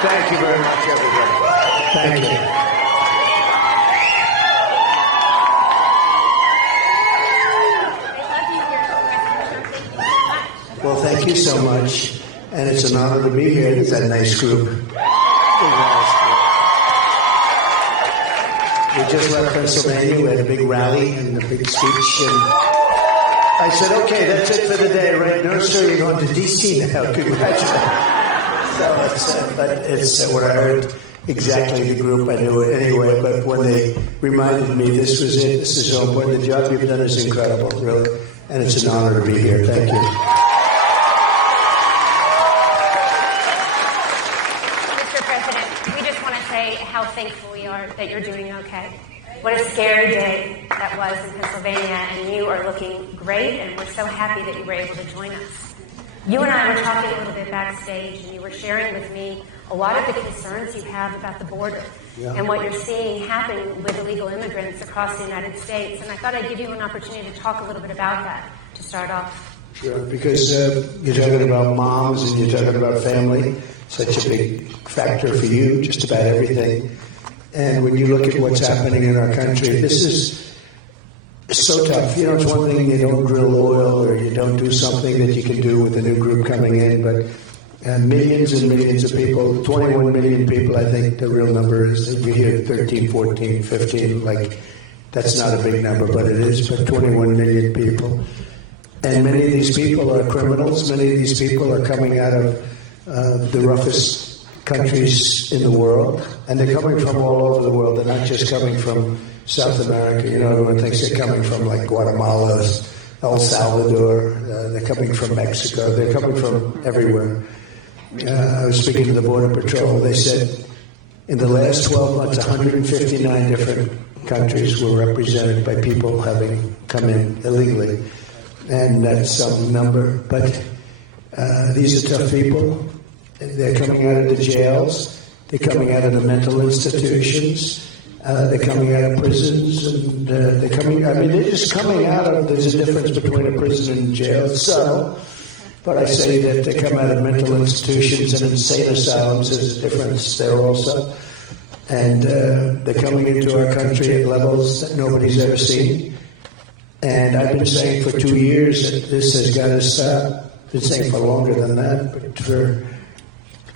Thank you very much, everybody. Thank you. Well, thank you so much. And it's an honor to be here. It's a nice group. We just left Pennsylvania. We had a big rally and a big speech. And I said, okay, that's it for the day, right? No, sir, you're going to D.C. now. Congratulations. But it's when I heard exactly the group, I knew it anyway. But when they reminded me this was it, this is so important. The job you've done is incredible, really. And it's an honor to be here. Thank you. How thankful we are that you're doing okay. What a scary day that was in Pennsylvania, and you are looking great, and we're so happy that you were able to join us. You and I were talking a little bit backstage, and you were sharing with me a lot of the concerns you have about the border and what you're seeing happen with illegal immigrants across the United States, and I thought I'd give you an opportunity to talk a little bit about that to start off. Sure, because you're talking about moms and you're talking about family. Such a big factor for you, just about everything. And when you look at what's happening in our country, this is so tough. You know, it's one thing you don't drill oil or you don't do something that you can do with a new group coming in, but millions and millions of people, 21 million people, I think the real number is, you hear 13, 14, 15, like that's not a big number, but it is, but 21 million people. And many of these people are criminals. Many of these people are coming out of the roughest countries in the world, and they're coming from all over the world. They're not just coming from South America. You know, everyone thinks they're coming from like Guatemala, El Salvador. They're coming from Mexico. They're coming from everywhere. I was speaking to the Border Patrol. They said in the last 12 months, 159 different countries were represented by people having come in illegally, and that's some number. But these are tough people. They're coming out of the jails. They're coming out of the mental institutions. They're coming out of prisons. And they're coming, I mean, they're just coming out of, there's a difference between a prison and jail. So, but I say that they come out of mental institutions and insane asylums. There's a difference there also. And they're coming into our country at levels that nobody's ever seen. And I've been saying for 2 years that this has got to stop. I've been saying for longer than that, but for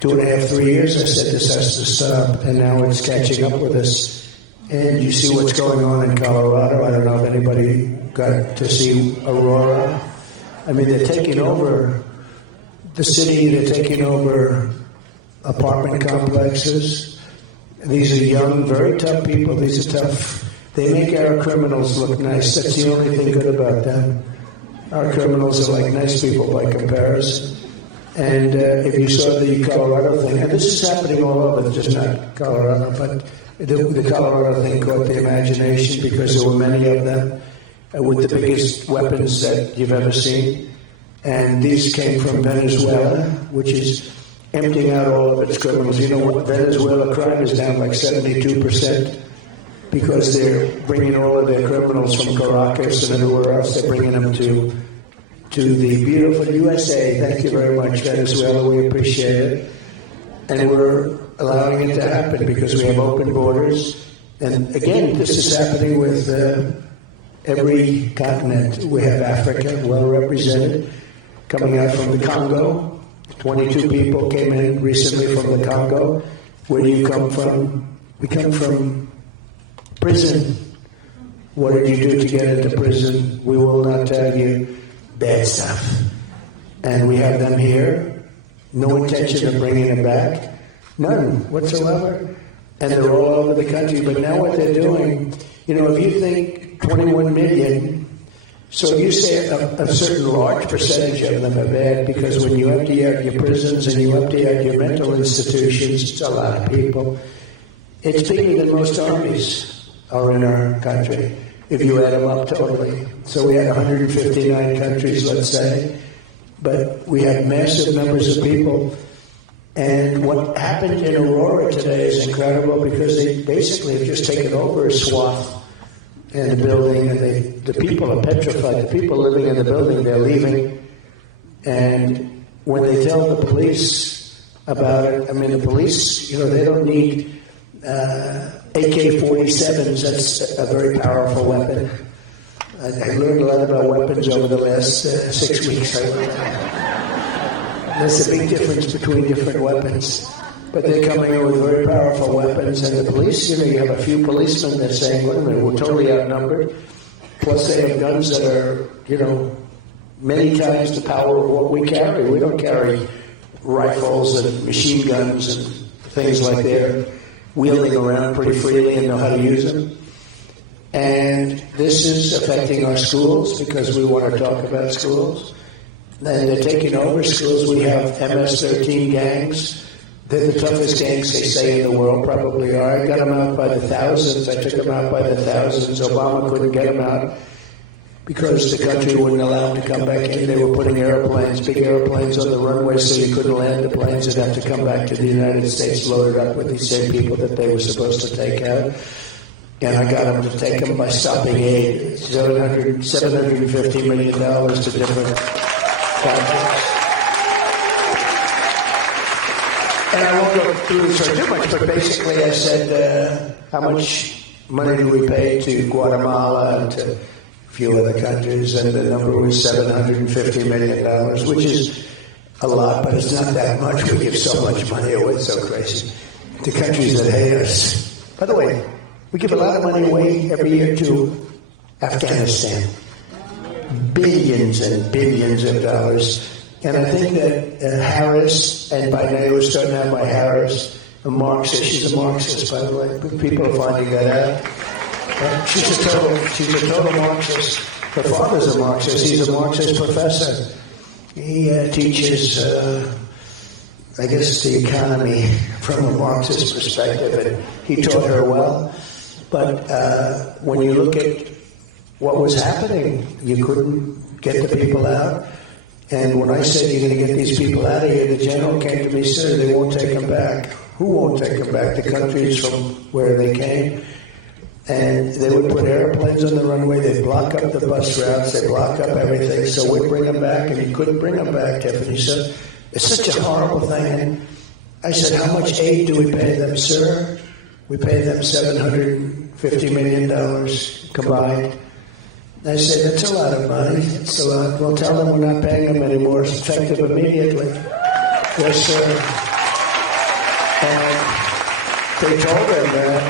2.5, 3 years, I said this has to stop, and now it's catching up with us. And you see what's going on in Colorado. I don't know if anybody got to see Aurora. I mean, they're taking over the city. They're taking over apartment complexes. These are young, very tough people. These are tough. They make our criminals look nice. That's the only thing good about them. Our criminals are like nice people by comparison. And if you saw the Colorado thing, and this is happening all over, just not Colorado, but the Colorado thing caught the imagination because there were many of them with the biggest weapons that you've ever seen. And these came from Venezuela, which is emptying out all of its criminals. You know what? Venezuela crime is down like 72% because they're bringing all of their criminals from Caracas and everywhere else. They're bringing them to the beautiful USA. Thank you very much, Venezuela. We appreciate it. And we're allowing it to happen because we have open borders. And again, this is happening with every continent. We have Africa well represented, coming out from the Congo. 22 people came in recently from the Congo. Where do you come from? We come from prison. What did you do to get into prison? We will not tell you. Bad stuff. And we have them here. No intention of bringing them back. None whatsoever. And they're all over the country. But now what they're doing, you know, if you think 21 million, so you say a certain large percentage of them are bad, because when you empty out your prisons and you empty out your mental institutions, it's a lot of people. It's bigger than most armies are in our country, if you add them up totally. So we had 159 countries, let's say, but we have massive numbers of people. And what happened in Aurora today is incredible, because they basically have just taken over a swath in the building, and the people are petrified. The people living in the building, they're leaving. And when they tell the police about it. I mean, the police, they don't need AK-47s. That's a very powerful weapon. I learned a lot about weapons over the last 6 weeks. There's a big difference between different weapons. But they're coming in with very powerful weapons, and the police, you have a few policemen that are saying, wait a minute, we're totally outnumbered. Plus they have guns that are, many times the power of what we carry. We don't carry rifles and machine guns and things like they're wheeling around pretty freely and know how to use them. And this is affecting our schools because we want to talk about schools. And they're taking over schools. We have MS-13 gangs. They're the toughest gangs, they say, in the world, probably are. I got them out by the thousands. I took them out by the thousands. Obama couldn't get them out because the country wouldn't allow them to come back in. They were putting airplanes, big airplanes on the runway so you couldn't land the planes. They'd have to come back to the United States loaded up with these same people that they were supposed to take out. And I got them to take them by stopping aid, $750 million to different countries. And I won't go through this too much, but basically I said, how much money do we pay to Guatemala and to a few other countries? And the number was $750 million, which is a lot, but it's not that much. We give so much money away, it's so crazy, to countries that hate us. By the way, we give a lot of money away every year to Afghanistan. Billions and billions of dollars. And I think that Harris, and by now we're starting out by Harris, a Marxist. She's a Marxist, by the way. People are finding that out. She's a total Marxist. Her father's a Marxist. He's a Marxist professor. He teaches, I guess, the economy from a Marxist perspective, and he taught her well. But when you look at what was happening, you couldn't get the people out. And when I said you're going to get these people out of here, the general came to me and said they won't take them back. Who won't take them back? The countries from where they came. And they would put airplanes on the runway. They'd block up the bus routes. They'd block up everything. So we'd bring them back, and he couldn't bring them back, Tiffany. So it's such a horrible thing. And I said, how much aid do we pay them, sir? We pay them $750 million combined. I said, that's a lot of money. It's a lot. Well, tell them we're not paying them anymore. It's effective immediately. Yes, sir. And they told them that.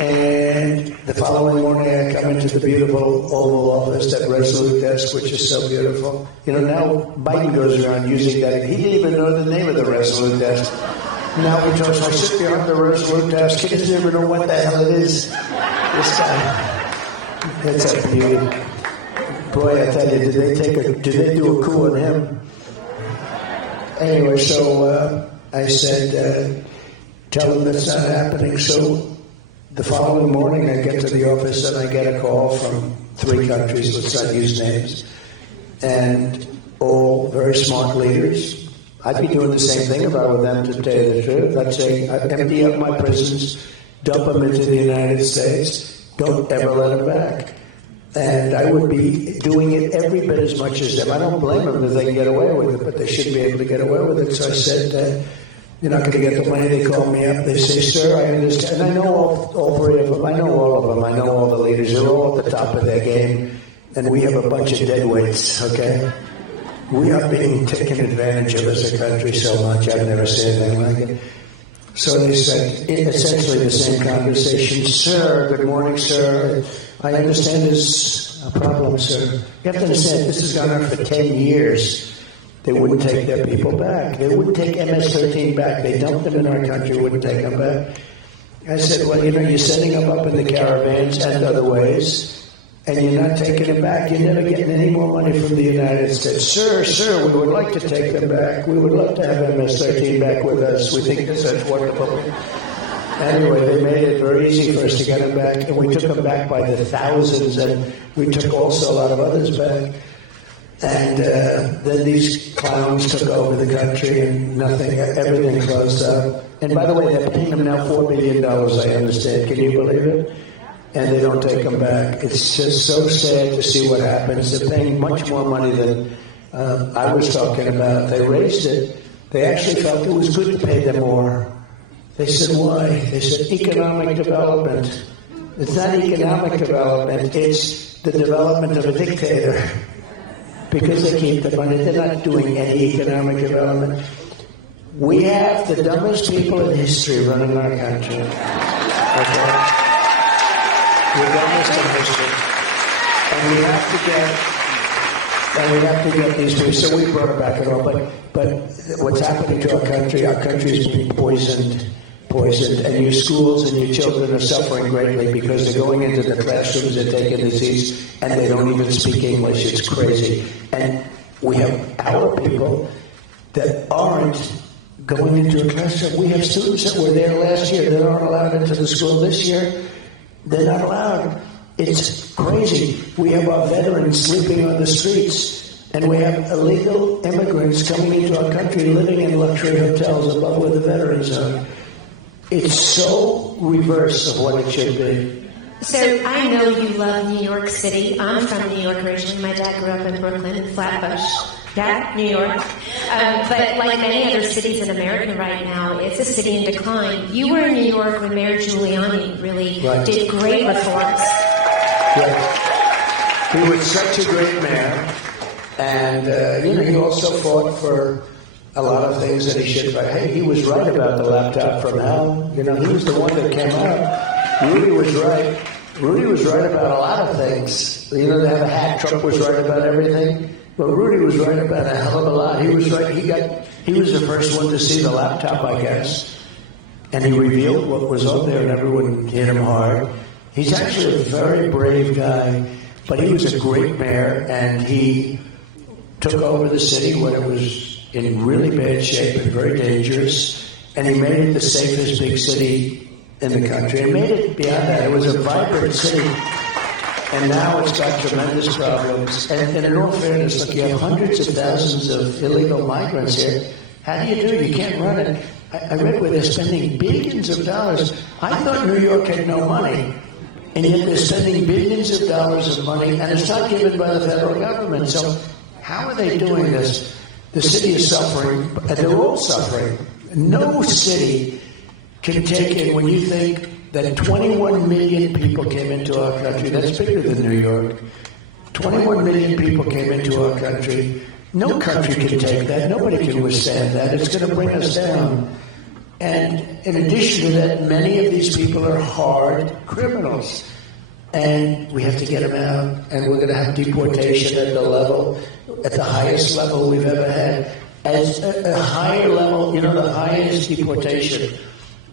And the following morning, I come into the beautiful Oval Office, that Resolute Desk, which is so beautiful. Now Biden goes around using that. He didn't even know the name of the Resolute Desk. Now he tells me, I sit behind the Resolute Desk. He doesn't even know what the hell it is. This guy. It's a beauty. Boy, I tell you, did they do a coup on him? Anyway, so I said, tell them that's not happening. So the following morning, I get to the office and I get a call from 3 countries, let's not use names, and all very smart leaders. I'd be doing the same thing if I were them, to tell you the truth. I'd say, empty out my prisons, dump them into the United States. Don't ever let them back. And I would be doing it every bit as much as them. I don't blame them if they can get away with it, but they should be able to get away with it. So I said, you're not going to get the money. They call me up. They say, sir, I understand. And I know all 3 of them. I know all of them. I know all the leaders. They're all at the top of their game. And we have a bunch of dead weights, okay? We are being taken advantage of as a country so much. I've never seen anything like it. So they said, essentially the same conversation. Sir, good morning, sir. I understand there's a problem, sir. You have to understand, this has gone on for 10 years. They wouldn't take their people back. They wouldn't take MS-13 back. They dumped them in our country, wouldn't take them back. I said, well, you're setting them up in the caravans and other ways, and you're not taking them back. You're never getting any more money from the United States. Sir, we would like to take them back. We would love to have MS-13 back with us. We think that's wonderful. Anyway, they made it very easy for us to get them back, and we took them back by the thousands, and we took also a lot of others back. And then these clowns took over the country, and everything closed up. And by the way, they're paying them now $4 billion, I understand. Can you believe it? And they don't take them back. It's just so sad to see what happens. They're paying much more money than I was talking about. They raised it They actually felt it was good to pay them more. They said, why? They said, economic development. It's not economic development, it's the development of a dictator. Because they keep the money, they're not doing any economic development. We have the dumbest people in history running our country. Okay? The dumbest in history. And we have to get these people. So we brought it back at all. But what's happening to our country is being poisoned, and your schools and your children are suffering greatly because they're going into the classrooms, they're taking the seats, and they don't even speak English. It's crazy. And we have our people that aren't going into a classroom. We have students that were there last year. They're not allowed into the school this year. They're not allowed. It's crazy. We have our veterans sleeping on the streets, and we have illegal immigrants coming into our country living in luxury hotels above where the veterans are. It's so reverse of what it should be. So I know you love New York City. I'm from New York originally. My dad grew up in Brooklyn, in Flatbush. Yeah, New York. But like many other cities in America right now, it's a city in decline. You were in New York when Mayor Giuliani really did great reforms. Right. He was such a great mayor. And, he also fought for a lot of things that he should have. Hey, he was right about the laptop from hell. He was the one that came out. Rudy was right. Rudy was right about a lot of things. They have a hat. Trump was right about everything. But Rudy was right about a hell of a lot. He was right. He was the first one to see the laptop, I guess. And he revealed what was on there, and everyone hit him hard. He's actually a very brave guy, but he was a great mayor, and he took over the city when it was in really bad shape and very dangerous, and he made it the safest big city in the country. And made it beyond that. It was a vibrant city, and now it's got tremendous problems. And in all fairness, look, you have hundreds of thousands of illegal migrants here. How do you do it? You can't run it. I read where they're spending billions of dollars. I thought New York had no money, and yet they're spending billions of dollars of money, and it's not given by the federal government. So how are they doing this? The city is suffering, and they're all suffering. No city can take in, when you think that 21 million people came into our country, that's bigger than New York. 21 million people came into our country. No country can take that. Nobody can withstand that. It's going to bring us down. And in addition to that, many of these people are hard criminals. And we have to get them out, and we're going to have deportation at the highest level we've ever had. As a higher level, the highest deportation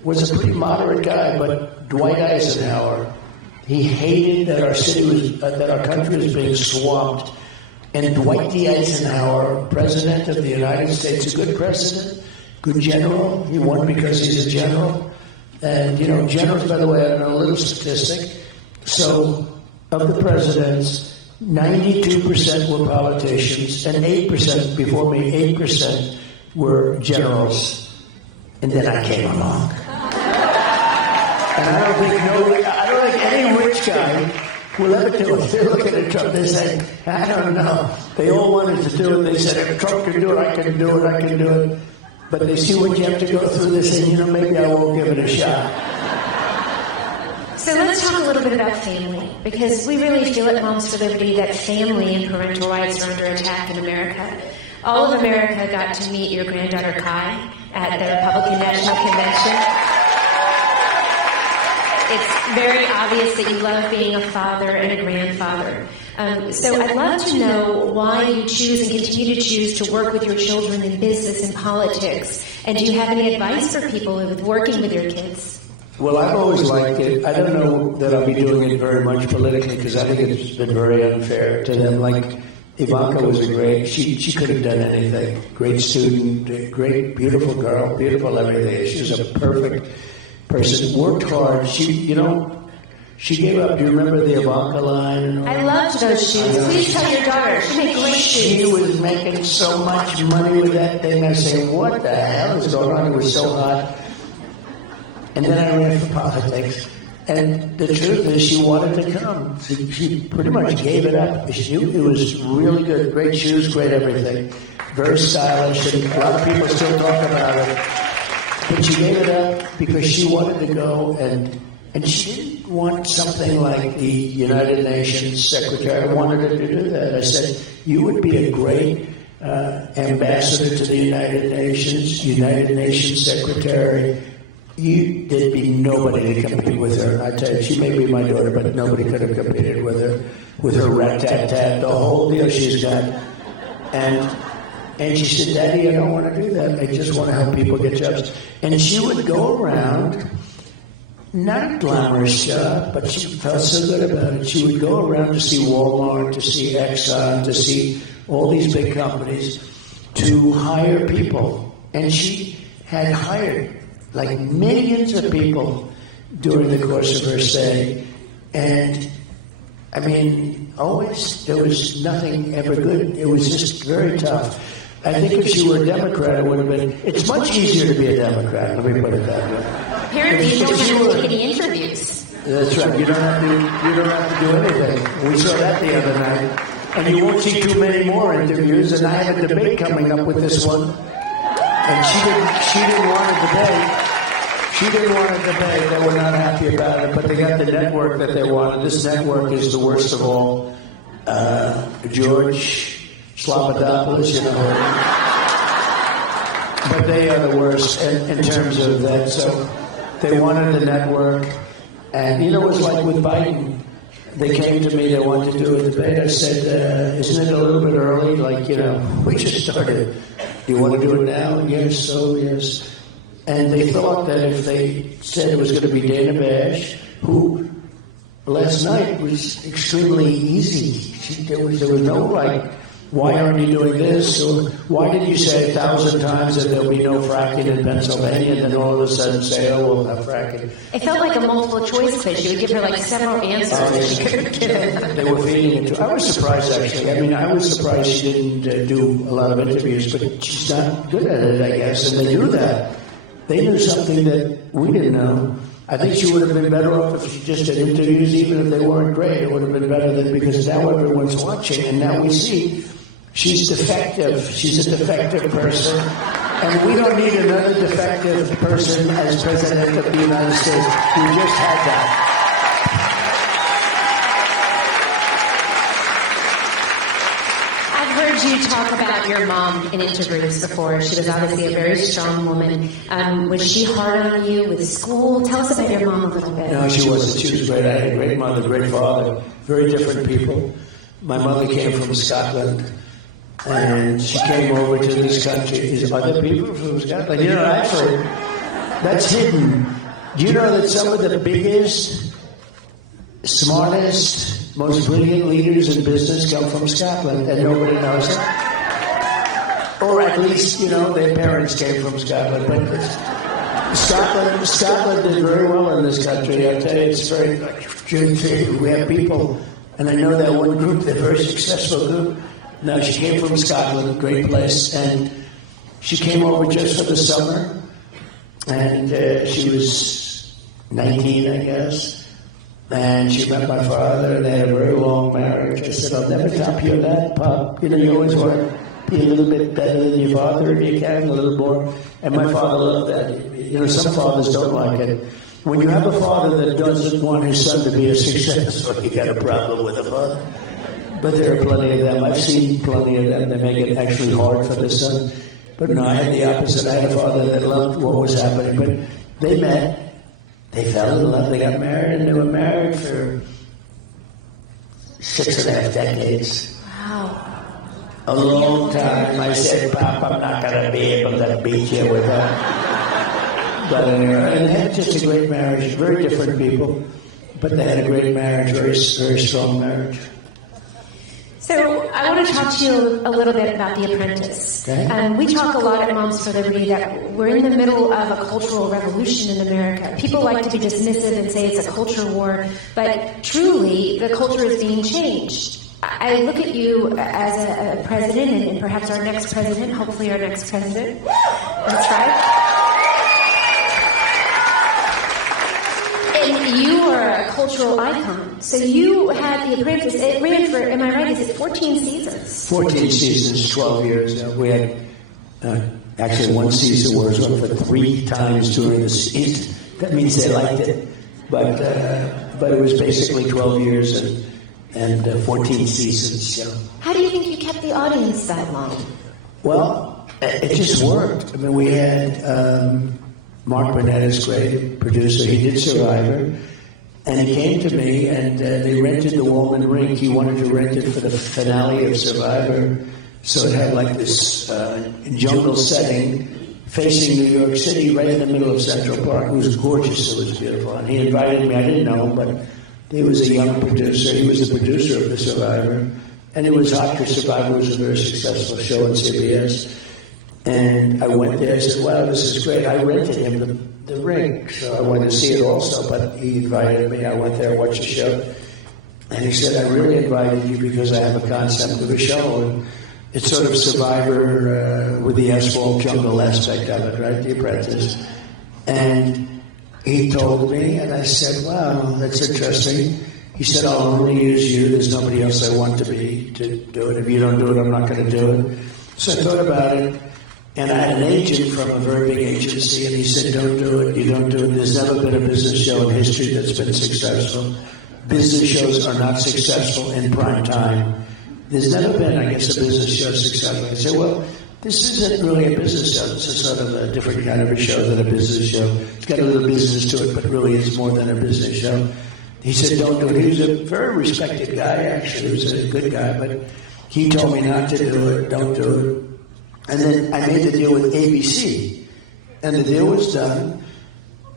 was a pretty moderate guy, but Dwight Eisenhower, he hated that our country was being swamped. And Dwight D. Eisenhower, president of the United States, a good president, good general. He won because he's a general. And, generals, by the way, I don't know, a little statistic. So, of the presidents, 92% were politicians, and 8%, before me, 8% were generals. And then I came along. And I don't think any rich guy will ever do it. They're looking at Trump, they say, I don't know. They all wanted to do it. They said, if Trump can do it, I can do it, I can do it. But they see what you have to go through, they say, maybe I won't give it a shot. So let's talk a little bit about family, because we really feel at Moms for Liberty that family and parental rights are under attack in America. All of America got to meet your granddaughter Kai at the Republican National Convention. It's very obvious that you love being a father and a grandfather. So I'd love to know why you choose and continue to choose to work with your children in business and politics. And do you have any advice for people with working with your kids? Well, I've always liked it. I don't know that I'll be doing it very much politically because I think it's been very unfair to them. Like, Ivanka was she could have done anything. Great student, great, beautiful girl, beautiful everything. She was a perfect person. Worked hard. She gave up. Do you remember the Ivanka line? I loved those shoes. Please tell your daughter. She made great shoes. She was making so much money with that thing. I say, what the hell is going on? It was so hot. And then I ran for politics. And the truth is, she wanted to come. She pretty much gave it up. It was really good. Great shoes, great everything. Very stylish, and a lot of people still talk about it. But she gave it up because she wanted to go, and she didn't want something like the United Nations Secretary. I wanted her to do that. I said, you would be a great ambassador to the United Nations Secretary. There'd be nobody to compete with her. I tell you, she may be my daughter, but nobody could have competed with her. With her rat-tat-tat, the whole deal she's got. And she said, Daddy, I don't want to do that. I just want to help people get jobs. And she would go around, not a glamorous job, but she felt so good about it. She would go around to see Walmart, to see Exxon, to see all these big companies, to hire people. And she had hired like millions of people during the course of her stay. And, I mean, always there was nothing ever good. It was just very tough. I think if she were a Democrat, it would have been, it's much easier to be a Democrat, let me put it that way. Apparently you don't have to take any interviews. That's right, you don't have to do anything. We saw that the other night. And you won't see too many more interviews, and I have a debate coming up with this one. And she didn't want a debate. She didn't want a debate. They were not happy about it, but they got the network that they wanted. This network is the worst of all. George Slobodanopoulos, you know. But they are the worst in terms of that. So they wanted the network. And you know, it was like with Biden. They came to me, they wanted to do a debate. I said, isn't it a little bit early? Like, you know, we just started. Do you want to do it now? Yes, so yes. And they thought that if they said it was going to be Dana Bash, who last night was extremely easy. There was no like, why aren't you doing this? Or why did you say 1,000 times that there'll be no fracking in Pennsylvania, and then all of a sudden say, oh, we'll have fracking? It felt like a multiple choice quiz. You would give her like several answers that she could have given. They were feeding it to her. I was surprised, actually. I mean, I was surprised she didn't do a lot of interviews, but she's not good at it, I guess, and they knew that. They knew something that we didn't know. I think she would have been better off if she just did interviews, even if they weren't great. It would have been better than, because now everyone's watching, and now we see she's defective. She's a defective person. And we don't need another defective person as President of the United States. We just had that. I've heard you talk about your mom in interviews before. She was obviously a very strong woman. Was she hard on you with school? Tell us about your mom a little bit. No, she wasn't. She was great. I had a great mother, great father. Very different people. My mother came from Scotland. And she came over to this country. Are there people from Scotland? You know, actually, that's hidden. Do you know that some of the biggest, smartest, most brilliant leaders in business come from Scotland, and nobody knows it? Or at least, you know, their parents came from Scotland. But Scotland did very well in this country. I'll tell you, it's very, we have people, and I know that one group, they're a very successful group. Now, she came from Scotland, a great place, and she came over just for the summer, and she was 19, I guess, and she met my father, and they had a very long marriage. I said, I'll never top you on that, Pop. You know, you always want to be a little bit better than your father if you can, a little more, and my father loved that. You know, some fathers don't like it. When you have a father that doesn't want his son to be a success, well, you got a problem with a father. But there are plenty of them. I've seen plenty of them that make it actually hard for the son. But no, I had the opposite. I had a father that loved what was happening. But they met, they fell in love, they got married, and they were married for 6.5 decades. Wow. A long time. I said, Pop, I'm not going to be able to beat you with that. But anyway, and they had just a great marriage. Very different people. But they had a great marriage, very, very strong marriage. So I want to talk to you a little bit about The Apprentice. Okay. We talk a lot at Moms for Liberty that we're in the middle of a cultural revolution in America. People like to be dismissive and say it's a culture war, but truly the culture is being changed. I look at you as a president, and perhaps our next president, hopefully our next president. That's right. And you are cultural icon. So you had The Apprentice. It ran for, am I right, is it 14 seasons? 14 seasons, 12 years. We had actually one season where it was on for 3 times during the season. That means they liked it. But it was basically 12 years and 14 seasons. So. How do you think you kept the audience that long? Well, it just worked. I mean, we had Mark Burnett is great producer. He did Survivor. And he came to me, and they rented the Walman Rink. He wanted to rent it for the finale of Survivor. So it had like this jungle setting facing New York City, right in the middle of Central Park. It was gorgeous. It was beautiful. And he invited me. I didn't know him, but he was a young producer. He was the producer of the Survivor. And it was hot because Survivor was a very successful show on CBS. And I went there. I said, wow, this is great. I rented him the rink, so I wanted to see it also, but he invited me. I went there, watched the show, and he said, I really invited you because I have a concept of a show, and it's sort of Survivor with the asphalt jungle aspect of it, right, The Apprentice. And he told me, and I said, wow, that's interesting. He said, I'll only use you. There's nobody else I want to do it. If you don't do it, I'm not going to do it. So I thought about it. And I had an agent from a very big agency, and he said, don't do it, you don't do it. There's never been a business show in history that's been successful. Business shows are not successful in prime time. There's never been, I guess, a business show successful. I said, well, this isn't really a business show. This is sort of a different kind of a show than a business show. It's got a little business to it, but really it's more than a business show. He said, don't do it. He was a very respected guy, actually. He was a good guy, but he told me not to do it, don't do it. And then I made the deal with ABC, and the deal was done.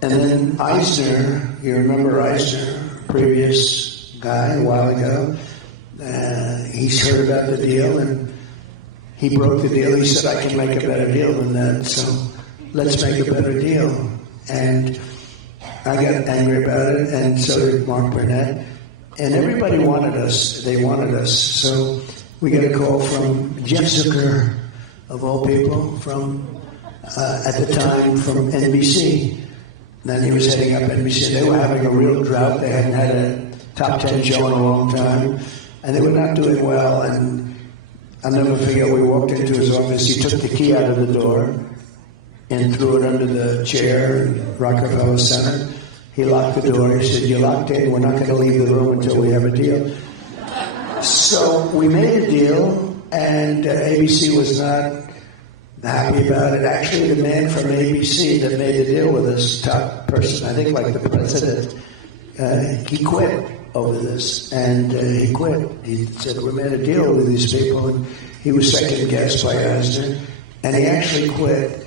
And then Eisner, you remember Eisner, previous guy a while ago, he's heard about the deal, and he broke the deal. He said, I can make a better deal than that, so let's make a better deal. And I got angry about it, and so did Mark Burnett. And everybody wanted us. They wanted us. So we got a call from Jeff Zucker, of all people, from, at the time, from NBC. Then he was heading up NBC. They were having a real drought. They hadn't had a top 10 show in a long time. And they were not doing well. And I'll never forget, we walked into his office. He took the key out of the door and threw it under the chair in Rockefeller Center. He locked the door. He said, you're locked in. We're not going to leave the room until we have a deal. So we made a deal. And ABC was not happy about it. Actually, the man from ABC that made the deal with us, top person, I think like the president, he quit over this. And he quit. He said, we made a deal with these people. And he was second guessed by Eisner. And he actually quit.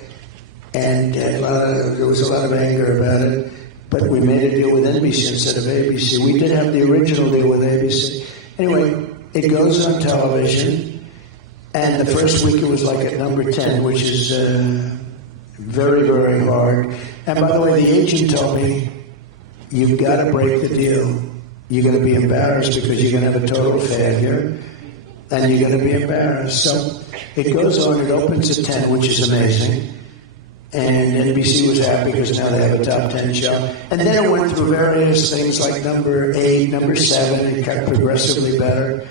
And there was a lot of anger about it. But we made a deal with NBC instead of ABC. We did have the original deal with ABC. Anyway, it goes on television. And the first week it was like at number 10, which is very, very hard. And by the way, the agent told me, you've got to break the deal. You're going to be embarrassed because you're going to have a total failure. And you're going to be embarrassed. So it goes on, it opens at 10, which is amazing. And NBC was happy because now they have a top 10 show. And then it went through various things like number 8, number 7. It got progressively better.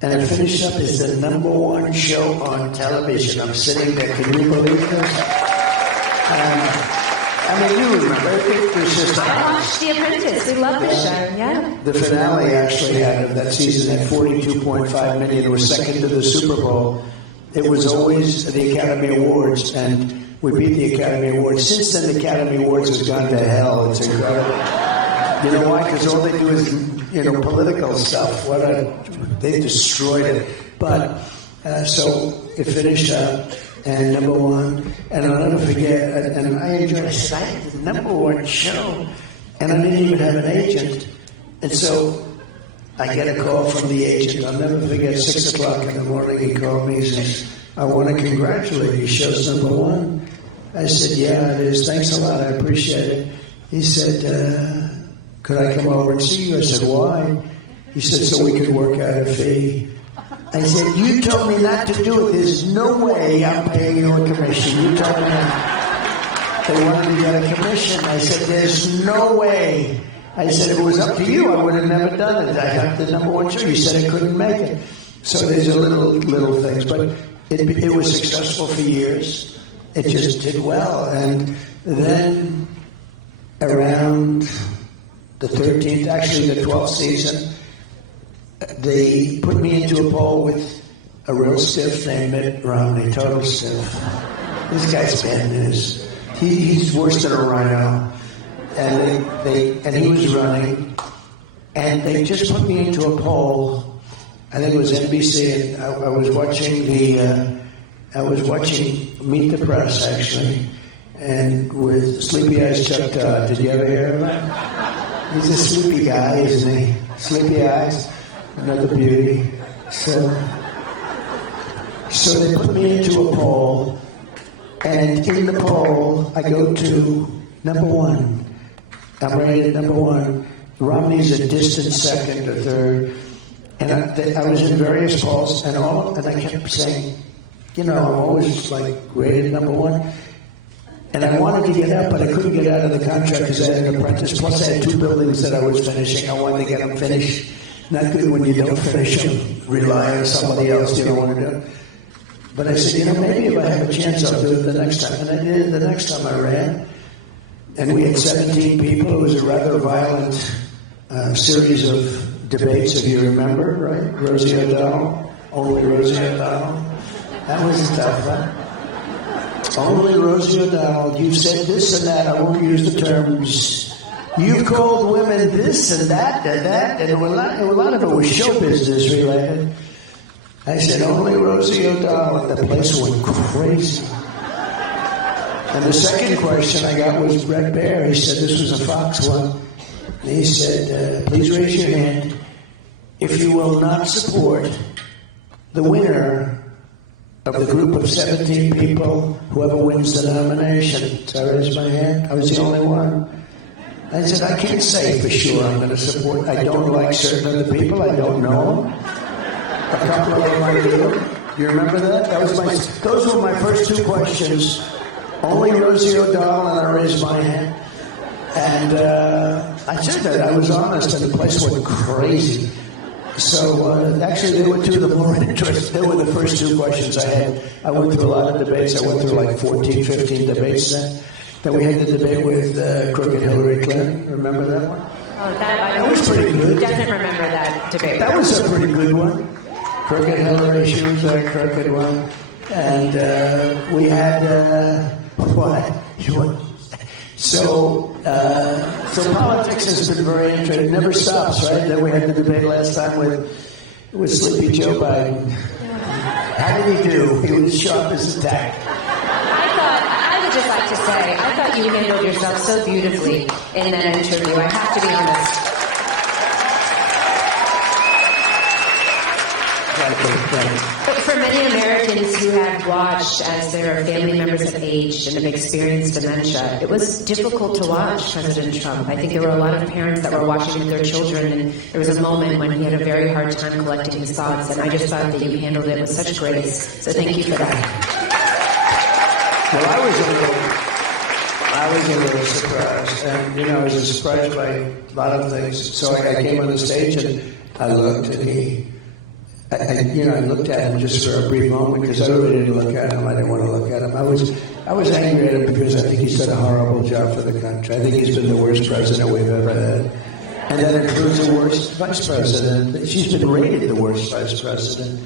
And it finished up as the number 1 show on television. I'm sitting there. Can you believe this? I mean, you remember. I watched The Apprentice. We love the show, yeah. The finale actually had, that season, had 42.5 million. It was second to the Super Bowl. It was always the Academy Awards, and we beat the Academy Awards. Since then, the Academy Awards has gone to hell. It's incredible. You know why? Because all they do is, political stuff. They destroyed it. But, so it finished up, and number 1, and I'll never forget, and I enjoyed it. I had the number 1 show, and I didn't even have an agent. And so I get a call from the agent. I'll never forget, 6 o'clock in the morning, he called me. He says, I want to congratulate you. Show's number 1. I said, yeah, it is. Thanks a lot. I appreciate it. He said, could I come over and see you? I said, why? He said, so we could work out a fee. I said, you told me not to do it. There's no way I'm paying you a commission. You told me they wanted to get a commission. I said, there's no way. I said, if it was up to you, I would have never done it. I got the number one show. You said I couldn't make it. So there's a little things, but it was successful for years. It just did well. And then around the 13th, actually the 12th season, they put me into a poll with a real stiff named Mitt Romney, total stiff. This guy's bad news. He's worse than a rhino. And he was running, and they just put me into a poll. I think it was NBC, and I was watching Meet the Press actually, and with Sleepy Eyes Chuck Todd. Did you ever hear of him? He's a sleepy guy, isn't he? Sleepy Eyes, another beauty. So they put me into a poll, and in the poll, I go to number one. I'm rated number one. Romney's a distant second or third. And I was in various polls, and I kept saying, I'm always like rated number one. And I wanted to get out, but I couldn't get out of the contract because I had an apprentice. Plus, I had 2 buildings that I was finishing. I wanted to get them finished. Not good when you don't finish them. Rely on somebody else you don't want to do. But I said, maybe if I have a chance, I'll do it the next time. And I did it the next time I ran. And we had 17 people. It was a rather violent series of debates, if you remember, right? Rosie O'Donnell, only Rosie O'Donnell. That was a tough one. Only Rosie O'Donnell. You said this and that. I won't use the terms. You called women this and that and that. And a lot of it was show business related. I said, only Rosie O'Donnell. The place went crazy. And the second question I got was Brett Baer. He said this was a Fox one. And he said, please raise your hand if you will not support the winner of the group of 17 people, whoever wins the nomination. So I raised my hand. I was the only one. I said, I can't say for sure I'm going to support. I don't like certain other people. I don't know them. A couple of them I do. You remember that? Those were my first 2 questions. Only Rosie O'Donnell, and I raised my hand. And I said that. I was honest, and the place went crazy. So actually, they were 2 of the more interesting. They were the first 2 questions I had. I went through a lot of debates. I went through like 14, 15 debates then. Then we had the debate with crooked Hillary Clinton. Remember that one? Oh, that was pretty good. Definitely remember that debate. That was a pretty good one. Crooked Hillary, she was a crooked one. And we had... So politics has been very interesting. It never stops, right? Then we had the debate last time with Sleepy Joe Biden. How did he do? He was sharp as a tack. I would just like to say, I thought you handled yourself so beautifully in that interview. I have to be honest. But for many Americans who have watched as their family members have aged and have experienced dementia, it was difficult to watch President Trump. I think there were a lot of parents that were watching with their children, and there was a moment when he had a very hard time collecting his thoughts, and I just thought that you handled it with such grace. So thank you for that. Well, I was a little surprised, and I was surprised by a lot of things. So I came on the stage and I looked, and I looked at him just for a brief moment because I really didn't look at him. I didn't want to look at him. I was angry at him because I think he's done a horrible job for the country. I think he's been the worst president we've ever had. And that includes the worst vice president. She's been rated the worst vice president.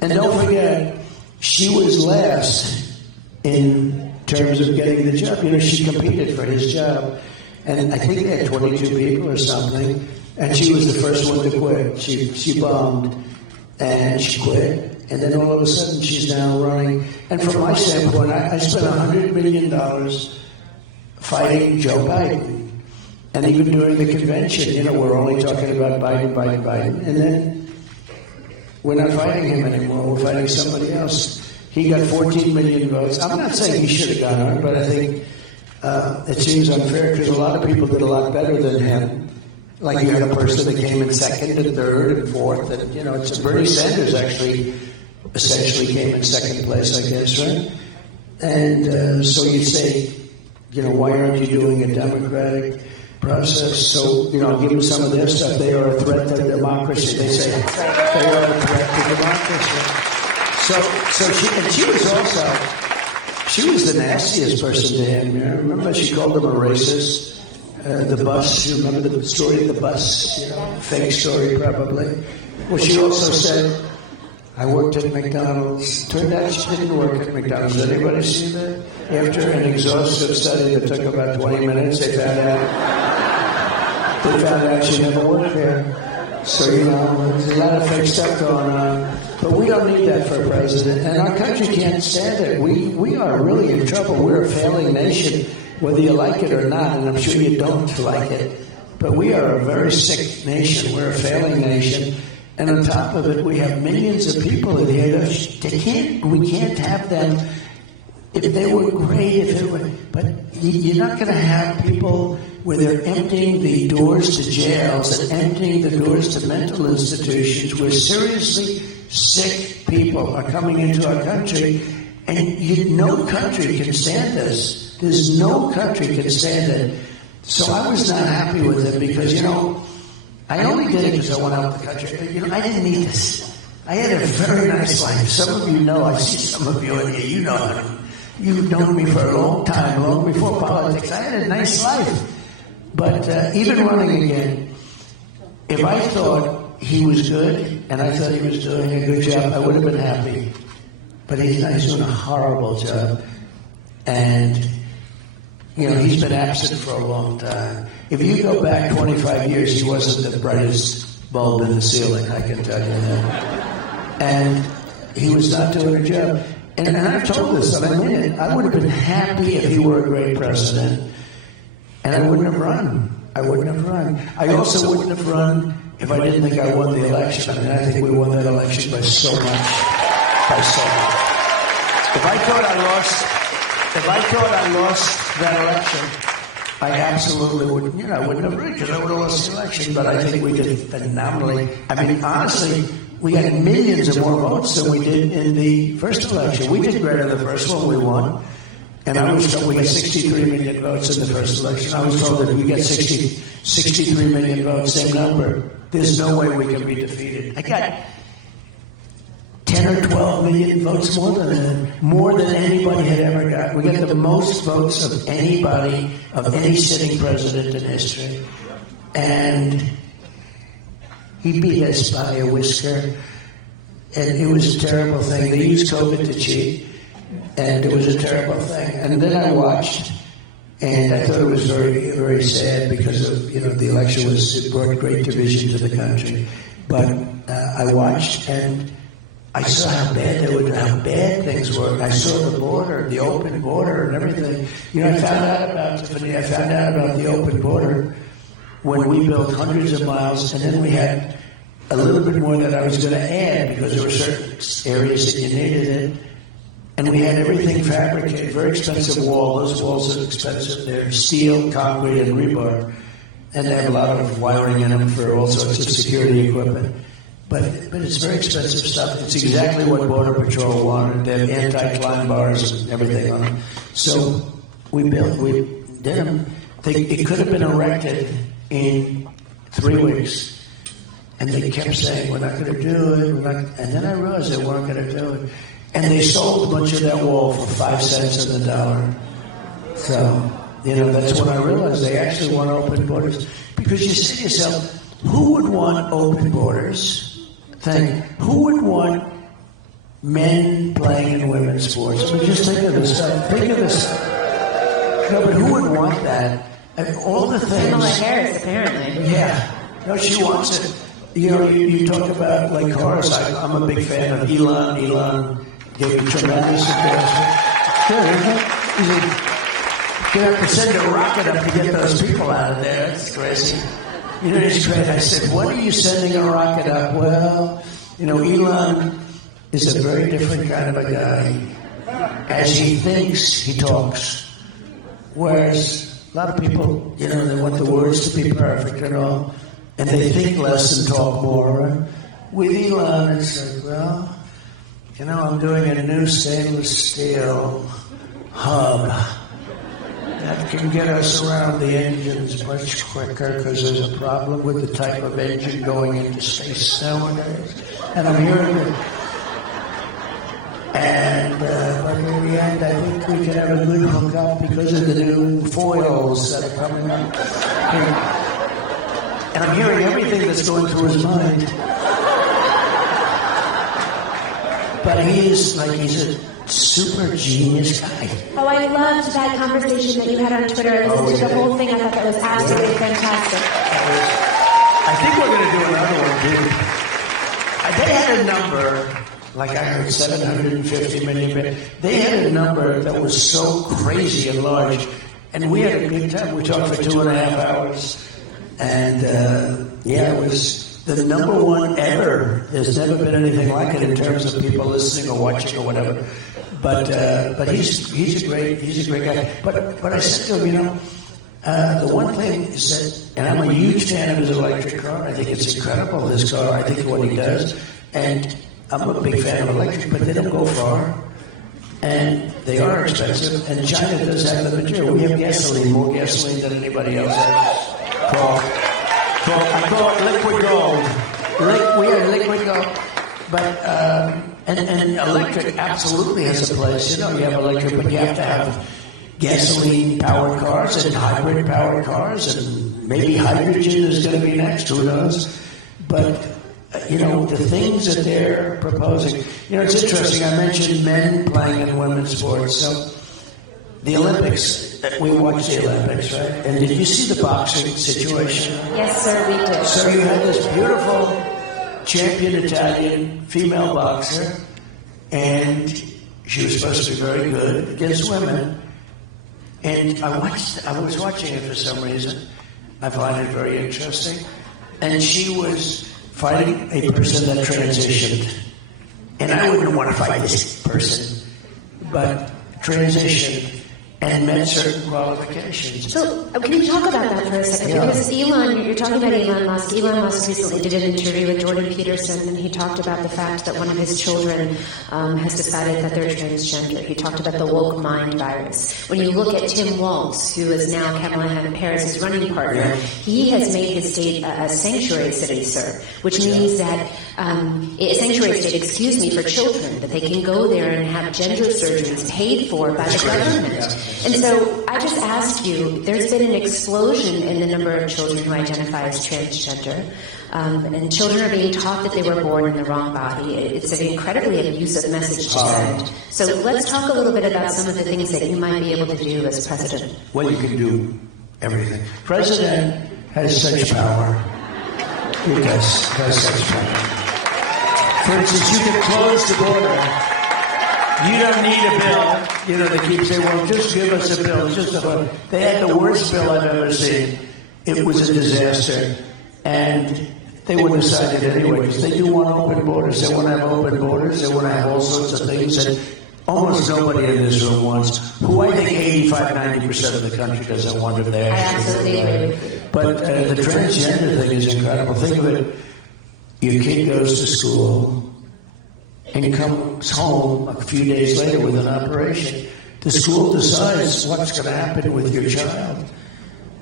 And don't forget, she was last in terms of getting the job. She competed for his job. And I think they had 22 people or something. And she was the first one to quit. She bombed. And she quit, and then all of a sudden she's now running. And from my standpoint, I spent $100 million fighting Joe Biden. And even during the convention, we're only talking about Biden. And then we're not fighting him anymore. We're fighting somebody else. He got 14 million votes. I'm not saying he should have gone on, but I think it seems unfair because a lot of people did a lot better than him. Like you had a person that came in second and third and fourth, and it's Bernie Sanders actually essentially came in second place, I guess, right? And so you say, why aren't you doing a Democratic? process. So, I'll give them some of their stuff. They are a threat to democracy. They say they are a threat to democracy. She was the nastiest person to him. Remember, she called him a racist. The bus, you remember the story of the bus? Fake story probably. Well, she also said, I worked at McDonald's. Turned out she didn't work at McDonald's. Did anybody see that? After an exhaustive study that took about 20 minutes, they found out she never worked there. So, there's a lot of fake stuff going on. But we don't need that for a president. And our country can't stand it. We are really in trouble. We're a failing nation, whether you like it or not, and I'm sure you don't like it. But we are a very sick nation. We're a failing nation. And on top of it, we have millions of people in here. We can't have them. If they were great, but you're not going to have people where they're emptying the doors to jails and emptying the doors to mental institutions where seriously sick people are coming into our country, and no country can stand this. There's no country can stand it. So I was not happy with it because, I only did it because I went out of the country. But, I didn't need this. I had a very nice life. Some of you know, I see some of you in here, you know. You've known me for a long time, long before politics. I had a nice life. But even running again, if I thought he was good and I thought he was doing a good job, I would have been happy. But he's doing a horrible job. And, he's been absent for a long time. If you go back 25 years, he wasn't the brightest bulb in the ceiling, I can tell you that. And he was not doing a job. And I've told this, and I mean it, I would have been happy if he were a great president. And I wouldn't have run. I also wouldn't have run if I didn't think I won the election. I think we won that election by so much. If I thought I lost that election, I absolutely wouldn't. I wouldn't have run because I would have lost the election. But I think we did phenomenally. Honestly, we had millions of more votes than we did in the first election. We did great in the first one. We won. And I was told we got 63 million votes in the first election. I was told that if we get 63 million votes, same number, there's no way we can be defeated. I got 10 or 12 million votes more than anybody had ever got. We got the most votes of anybody, of any sitting president in history. And he beat us by a whisker. And it was a terrible thing. They used COVID to cheat. And it was a terrible thing. And then I watched, and I thought it was very, very sad because of, the election it brought great division to the country. But I watched, and I saw how bad things were. I saw the border, the open border, and everything. I found out about the open border when we built hundreds of miles, and then we had a little bit more that I was going to add because there were certain areas that you needed it. And we had everything fabricated, very expensive wall. Those walls are expensive. They're steel, concrete, and rebar. And they have a lot of wiring in them for all sorts of security equipment. But it's very expensive stuff. It's exactly what Border Patrol wanted. They have anti-climb bars and everything on them. So we did them. It could have been erected in 3 weeks. And they kept saying, we're not going to do it. And then I realized they weren't going to do it. And they sold a bunch of that wall for 5 cents on the dollar. So, that's when I realized they actually want open borders. Because you say to yourself, who would want open borders? Who would want men playing in women's sports? Just think of this. No, but who would want that? All the things. Kamala Harris, apparently. Yeah. No, she wants it. You talk about like cars. I'm a big fan of Elon. Gave a tremendous endorsement. Good, isn't it? You have to send a rocket up to get those people out of there. It's crazy. It's great. I said, what are you sending a rocket up? Well, Elon is a very different kind of a guy. As he thinks, he talks. Whereas a lot of people, they want the words to be perfect and all. And they think less and talk more. With Elon, it's like, I'm doing a new stainless steel hub. that can get us around the engines much quicker because there's a problem with the type of engine going into space nowadays. And I'm hearing it. And but in the end, I think we can have a good hookup because of the new foils that are coming up. And I'm hearing everything that's going through his mind. But he's a super genius guy. Oh, I loved that conversation that you had on Twitter. I listened to the whole thing. I thought that was absolutely fantastic. I think we're going to do another one, too. They had a number, like I heard 750 million. They had a number that was so crazy and large. And we had a good time. We talked for 2.5 hours. And, it was the number one ever. There's never been anything like it in terms of people listening or watching or whatever. But he's a great guy. But I said to him, the one thing is that, and I'm a huge fan of his electric car. I think it's incredible, his car. I think what he does. And I'm a big fan of electric, but they don't go far. And they are expensive. And China does have the material. We have gasoline, more gasoline than anybody else has. I call it liquid gold. We have liquid gold. But, and electric absolutely has a place. You have electric, but you have to have gasoline-powered cars and hybrid-powered cars, and maybe hydrogen is going to be next, who knows? But, the things that they're proposing. It's interesting. I mentioned men playing in women's sports. So the Olympics, we watched the Olympics, right? And did you see the boxing situation? Yes, sir, we did. So you had this beautiful champion Italian female boxer, and she was supposed to be very good against women. And I was watching it for some reason. I find it very interesting. And she was fighting a person that transitioned. And I wouldn't want to fight this person, but transitioned and met certain qualifications. So, can you talk about that for a second? Yeah. Because you're talking about Elon Musk. Elon Musk recently did an interview with Jordan Peterson, and he talked about the fact that one of his children has decided that they're transgender. He talked about the woke mind virus. When you look at Tim Walz, who is now Kamala Harris's running partner, he has made his state a sanctuary city, sir, which means that a sanctuary state, for children, that they can go there and have gender surgeries paid for by the government. And so I just ask you, there's been an explosion in the number of children who identify as transgender, and children are being taught that they were born in the wrong body. It's an incredibly abusive message to send. So let's talk a little bit about some of the things that you might be able to do as president. Well, you can do everything. President has such power. He has such power. For instance, you can close the border. You don't need a bill. They keep saying, well, just give us a bill. They had the worst bill I've ever seen. It was a disaster. And they wouldn't have signed it anyways. They do want open borders. They want to have open borders. They want to have all sorts of things that almost nobody in this room wants. Who I think 85-90% of the country doesn't want it there. I absolutely agree. But the transgender thing is incredible. Think of it. Your kid goes to school and comes home a few days later with an operation. The school decides what's going to happen with your child.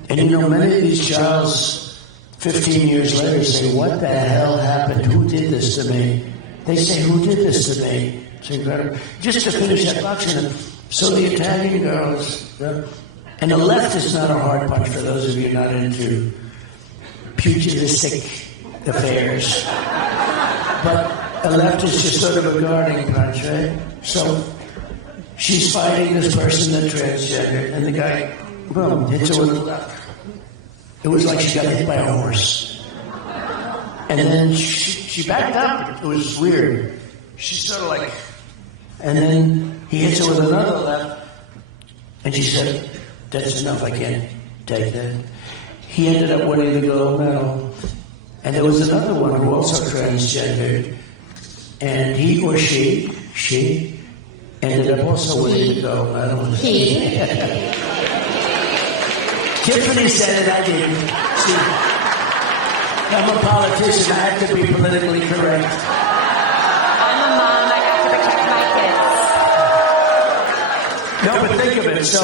And many of these childs, 15 years later, say, what the hell happened? Who did this to me? They say, who did this to me? It's incredible. Just to finish that boxing, so the Italian girls, and the left is not a hard punch for those of you not into pugilistic affairs. But the left is just sort of a guarding punch, right? So she's fighting this person that's transgender, and the guy, boom, hits her with a left. It was like she got hit by a horse. And then she backed up. It was weird. She's sort of like, and then he hits her with another left, and she said, that's enough, I can't take that. He ended up winning the gold medal. And there was another one who also transgendered, and he or she ended up also winning the gold medal. Tiffany said it, I didn't. See, I'm a politician, I have to be politically correct. I'm a mom, I have to protect my kids. No, but think of it. So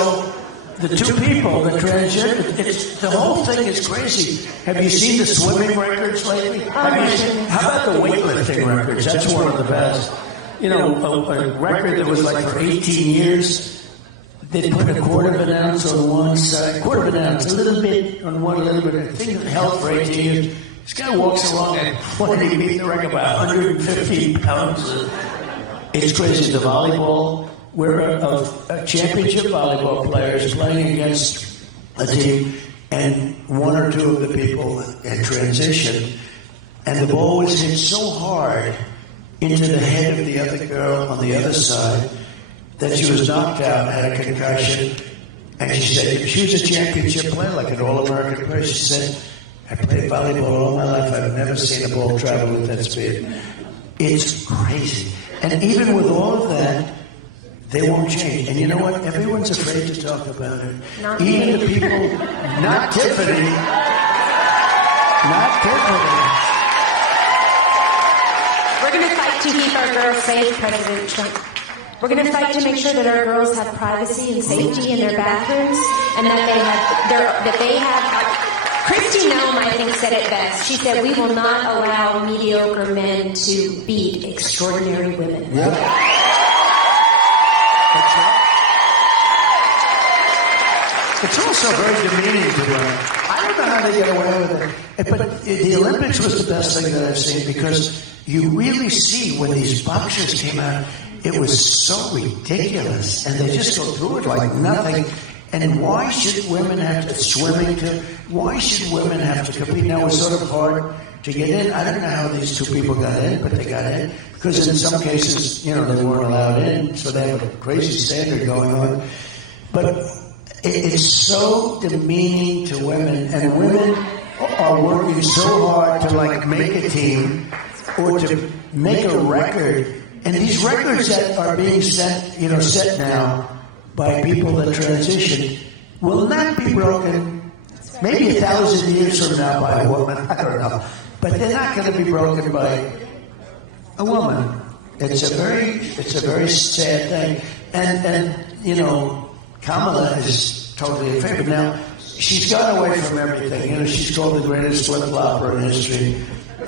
the two people, the transgender, the whole thing is crazy. Have you seen the swimming records lately? How about the weightlifting records? That's one of the best. You know, a record that was like for 18 years. They put a quarter of an ounce on one side, quarter of an ounce, a little bit on one, a little bit. I think it held for 18 years. This guy walks along and what did he beat the record by 150 pounds? It's crazy. The volleyball, we're a championship volleyball players playing against a team, and one or two of the people had transitioned, and the ball was hit so hard into the head of the other girl on the other side that she was knocked out, had a concussion, and she said, she was a championship player, like an All-American player. She said, I played volleyball all my life. I've never seen a ball travel with that speed. It's crazy. And even with all of that, they won't change. And you know what? Everyone's afraid to talk about it. Even the people, not Tiffany. Not Tiffany. We're going to fight to keep our girls safe, President Trump. We're going to fight to make sure that our girls have privacy and safety in their bathrooms, and that they have. Christy Nome, I think, said it best. She said, "We will not allow mediocre men to beat extraordinary women." Yeah. That's right. It's also very demeaning to women. I don't know how they get away with it, but the Olympics was the best thing that I've seen, because you really see when these boxers came out, it was so ridiculous, and they just go through it like nothing. And why should women have to swimming to? Why should women have to compete? Now, it was sort of hard to get in. I don't know how these two people got in, but they got in, because in some cases, you know, they weren't allowed in, so they have a crazy standard going on. But it's so demeaning to women, and women are working so hard to like make a team or to make a record. And these records that are being set now by people that transition will not be broken maybe 1,000 years from now by a woman. I don't know. But they're not going to be broken by a woman. It's a very sad thing. And you know, Kamala is totally in favor. Now, she's gone away from everything. You know, she's called the greatest flip-flopper in history.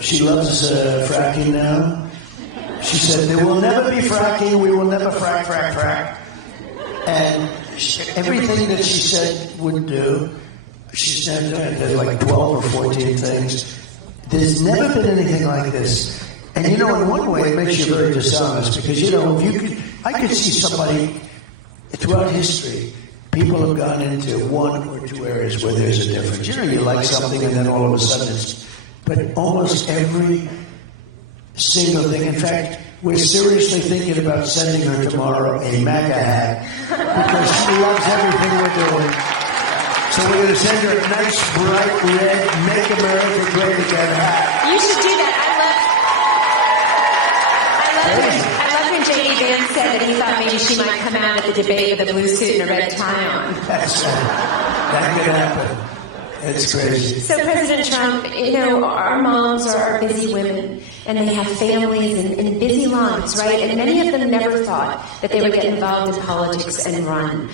She loves fracking now. She said, there will never be fracking, we will never frack. And everything that she said would do, she said, there's like 12 or 14 things. There's never been anything like this. And you know, in one way, it makes you very dishonest, because, you know, I could see somebody, throughout history, people have gone into one or two areas where there's a difference. You know, you like something and then all of a sudden it's, but almost every single thing. In fact, we're seriously thinking about sending her tomorrow a MAGA hat, because she loves everything we're doing. So we're going to send her a nice, bright, red, Make America Great Again hat. You should do that. I love when J.D. Vance said that he thought maybe she might come out at the debate with a blue suit and a red tie on. That could happen. It's crazy. So, President Trump, you know, our moms are busy women, and they have families and busy lives, right? And many of them never thought that they would get involved in politics and run.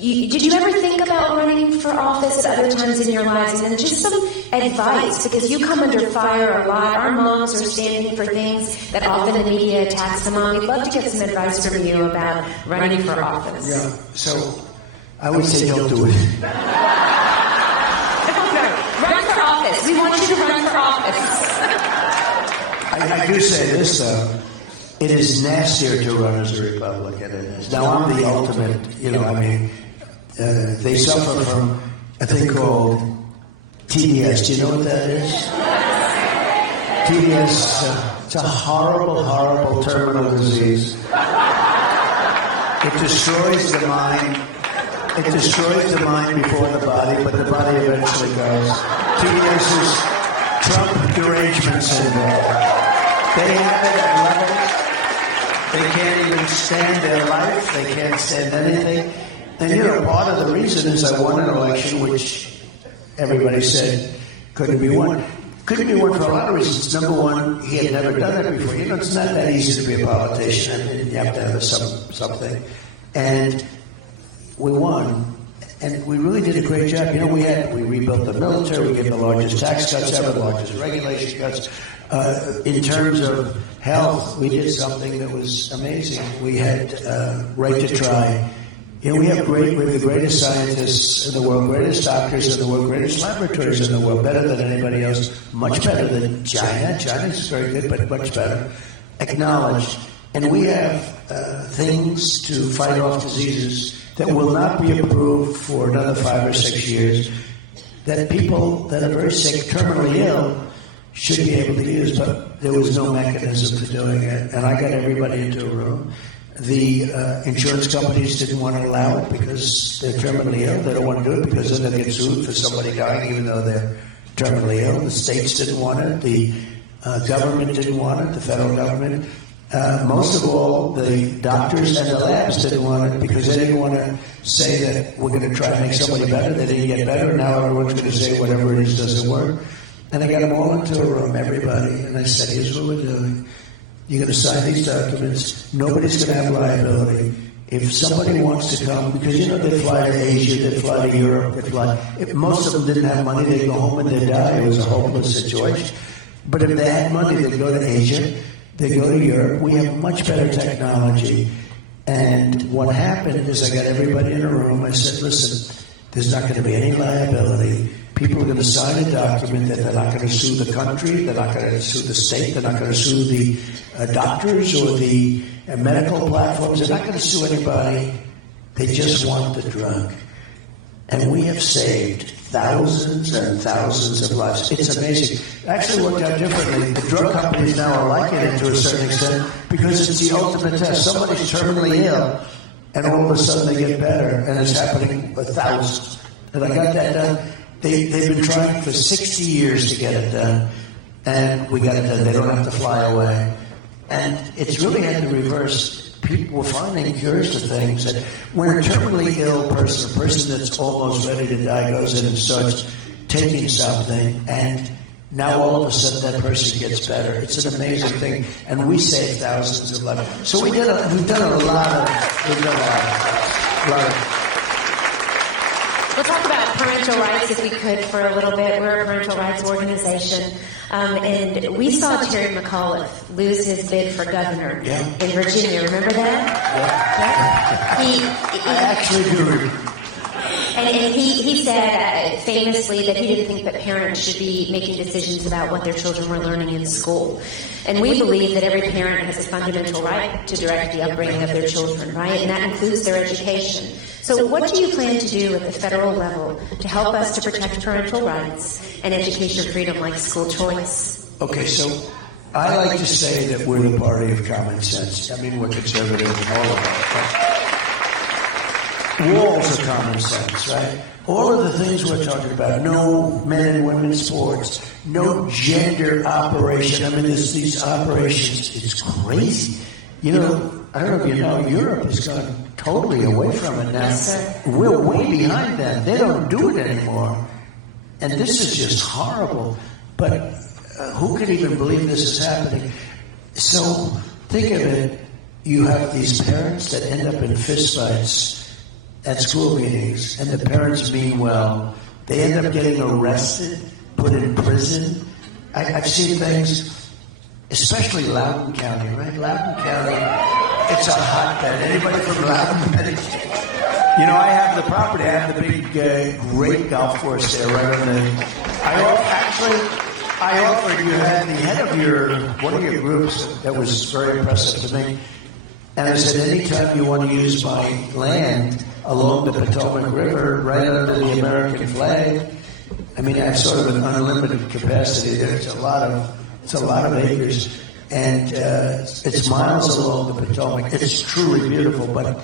Did you ever think about running for office at other times in your lives? And then just some advice, because you come under fire a lot. Our moms are standing for things that often the media attacks them on. We'd love to get some advice from you about running for office. Yeah, so I would say don't do it. Run for office. We want you to run for office. I do say this, though. It is nastier to run as a Republican than it is. Now, I'm the ultimate, you know, I mean, they suffer from a thing called TDS. Do you know what that is? TDS, it's a horrible, horrible terminal disease. It destroys the mind. It destroys the mind before the body, but the body eventually goes. TDS is Trump derangement syndrome. They have it at levels. They can't even stand their life. They can't stand anything. And, you know, part of the reason is I won an election which everybody said couldn't be won. Couldn't be won for a lot of reasons. Number one, he had never done it before. You know, it's not that easy to be a politician. I mean, you have to have something. And we won, and we really did a great job. You know, we rebuilt the military, we gave the largest tax cuts ever, the largest regulation cuts. In terms of health, we did something that was amazing. We had right to try. You know, we have the greatest scientists in the world, greatest doctors in the world, greatest laboratories in the world, better than anybody else, much better than China. China's very good, but much better. Acknowledged. And we have things to fight off diseases that will not be approved for another 5 or 6 years, that people that are very sick, terminally ill, should be able to use, but there was no mechanism for doing it. And I got everybody into a room. The insurance companies didn't want to allow it because they're terminally ill. They don't want to do it because then they'll get sued for somebody dying even though they're terminally ill. The states didn't want it. The government didn't want it, the federal government. Most of all, the doctors and the labs didn't want it because they didn't want to say that we're going to try to make somebody better. They didn't get better. Now everyone's going to say whatever it is doesn't work. And I got them all into a room, everybody, and I said, here's what we're doing. You're going to sign these documents. Nobody's going to have liability. If somebody wants to come, because you know they fly to Asia, they fly to Europe, if most of them didn't have money, they'd go home and they'd die. It was a hopeless situation. But if they had money, they'd go to Asia, they'd go to Europe. We have much better technology. And what happened is I got everybody in a room. I said, listen, there's not going to be any liability. People are going to sign a document that they're not going to sue the country, they're not going to sue the state, they're not going to sue the doctors or the medical platforms, they're not going to sue anybody. They just want the drug. And we have saved thousands and thousands of lives. It's amazing. It actually worked out differently. The drug companies now are liking it to a certain extent because it's the ultimate test. Somebody's terminally ill, and all of a sudden they get better, and it's happening with thousands. And I got that done. They've been trying for 60 years to get it done, and we got it done. They don't have to fly away. And it's really had the reverse. People were finding cures to things. That when a terminally ill person, a person that's almost ready to die, goes in and starts taking something, and now all of a sudden that person gets better. It's an amazing thing, and we save thousands of lives. So we've done a lot. We'll talk about parental rights if we could for a little bit. We're a parental rights organization. And we saw Terry McAuliffe lose his bid for governor in Virginia. Remember that? Yeah. I actually do. And he said famously that he didn't think that parents should be making decisions about what their children were learning in school. And we believe that every parent has a fundamental right to direct the upbringing of their children, right? And that includes their education. So what do you plan to do at the federal level to help us to protect parental rights and education freedom like school choice? Okay, so I like to say that we're the party of common sense. I mean, we're conservative and all of that. Walls of common sense, right? All of the things we're talking about, no men and women sports, no gender operation. I mean, these operations, it's crazy. You know, I don't know if you know, Europe has gone totally away from it now. Yes, sir. We're way behind them. They don't do it anymore. And this is just horrible. But who could even believe this is happening? So think of it. You have these parents that end up in fistfights at school meetings, and the parents mean well. They end up getting arrested, put in prison. I've seen things, especially Loudoun County, right? Loudoun County, it's a hotbed. Anybody from Loudoun County? You know, I have the property. I have the big, great golf course there, right on the... I offered you had the head of one of your groups that was very impressive to me. And I said, anytime you want to use my land along the Potomac River, right under the American flag, I mean, I have sort of an unlimited capacity there. It's a lot of acres, and it's miles along the Potomac. It's truly beautiful, but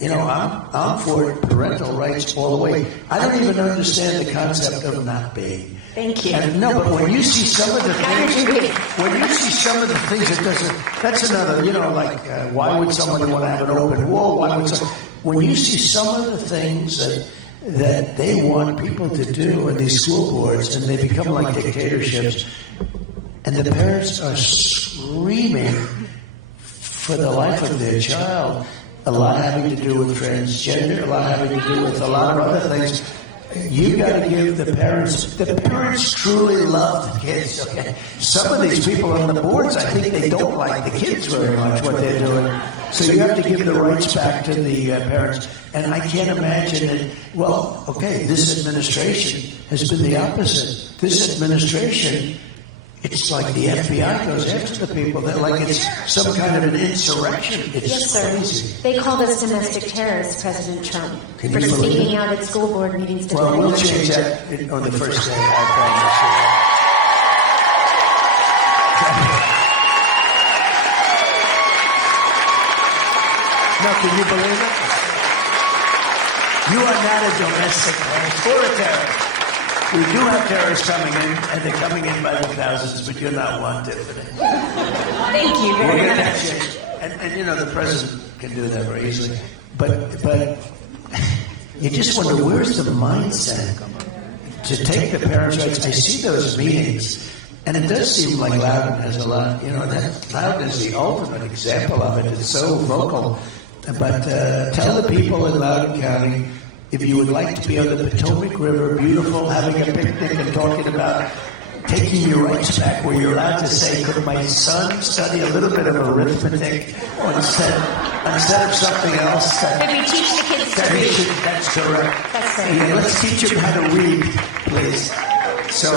you know, I'm for parental rights all the way. I don't even understand the concept of not being. Thank you. No, but when you see some of the things, it doesn't. That's another. You know, like why would somebody want to have an open wall? When you see some of the things that they want people to do in these school boards, and they become like dictatorships, and the parents are screaming for the life of their child. a lot having to do with transgender, a lot having to do with a lot of other things. You got to give the parents truly love the kids, okay? Some of these people on the boards, I think they don't like the kids very much, what they're doing. So you have to give the rights back to the parents. And I can't imagine it. Well, okay, this administration has been the opposite. This administration, it's like the FBI goes after the people. They're like it's some kind of an insurrection. It's yes, sir. crazy. They called us domestic terrorists, President Trump, for speaking out at school board meetings today. Well, we'll change that on the first day, I promise you. Now, can you believe it? You are not a domestic terrorist or a terrorist. We do have terrorists coming in, and they're coming in by the thousands, but you're not wanted for that. Thank you very much. And you know, the president can do that very easily. But you just wonder, where's the mindset to take the parents' rights? I see those meetings, and it does seem like Loudon has a lot. You know, that Loudon is the ultimate example of it. It's so vocal. But tell the people in Loudoun County, if you would like to be on the Potomac River, beautiful, having a picnic and talking about taking your rights back, where you're allowed to say, could my son study a little bit of arithmetic instead of something else? Could we teach the kids to read? That's correct. That's right. Yeah, let's teach them how to read, please. So,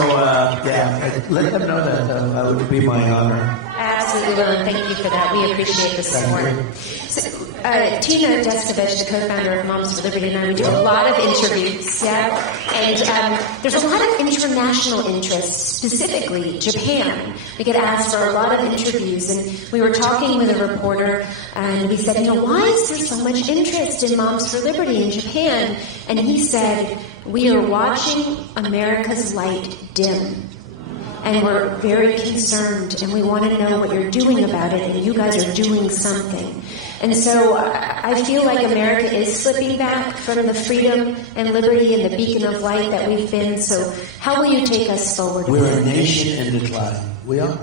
let them know that would be my honor. Absolutely will, and thank you for that. We appreciate the support. So, Tina Deskovich, the co-founder of Moms for Liberty, and I, we do a lot of interviews, and there's a lot of international interest, specifically Japan. We get asked for a lot of interviews, and we were talking with a reporter, and we said, why is there so much interest in Moms for Liberty in Japan? And he said, we are watching America's light dim. And we're very concerned, and we want to know what you're doing about it, and you guys are doing something. And so I feel like America is slipping back from the freedom and liberty and the beacon of light that we've been. So how will you take us forward? We're a nation in decline. We are.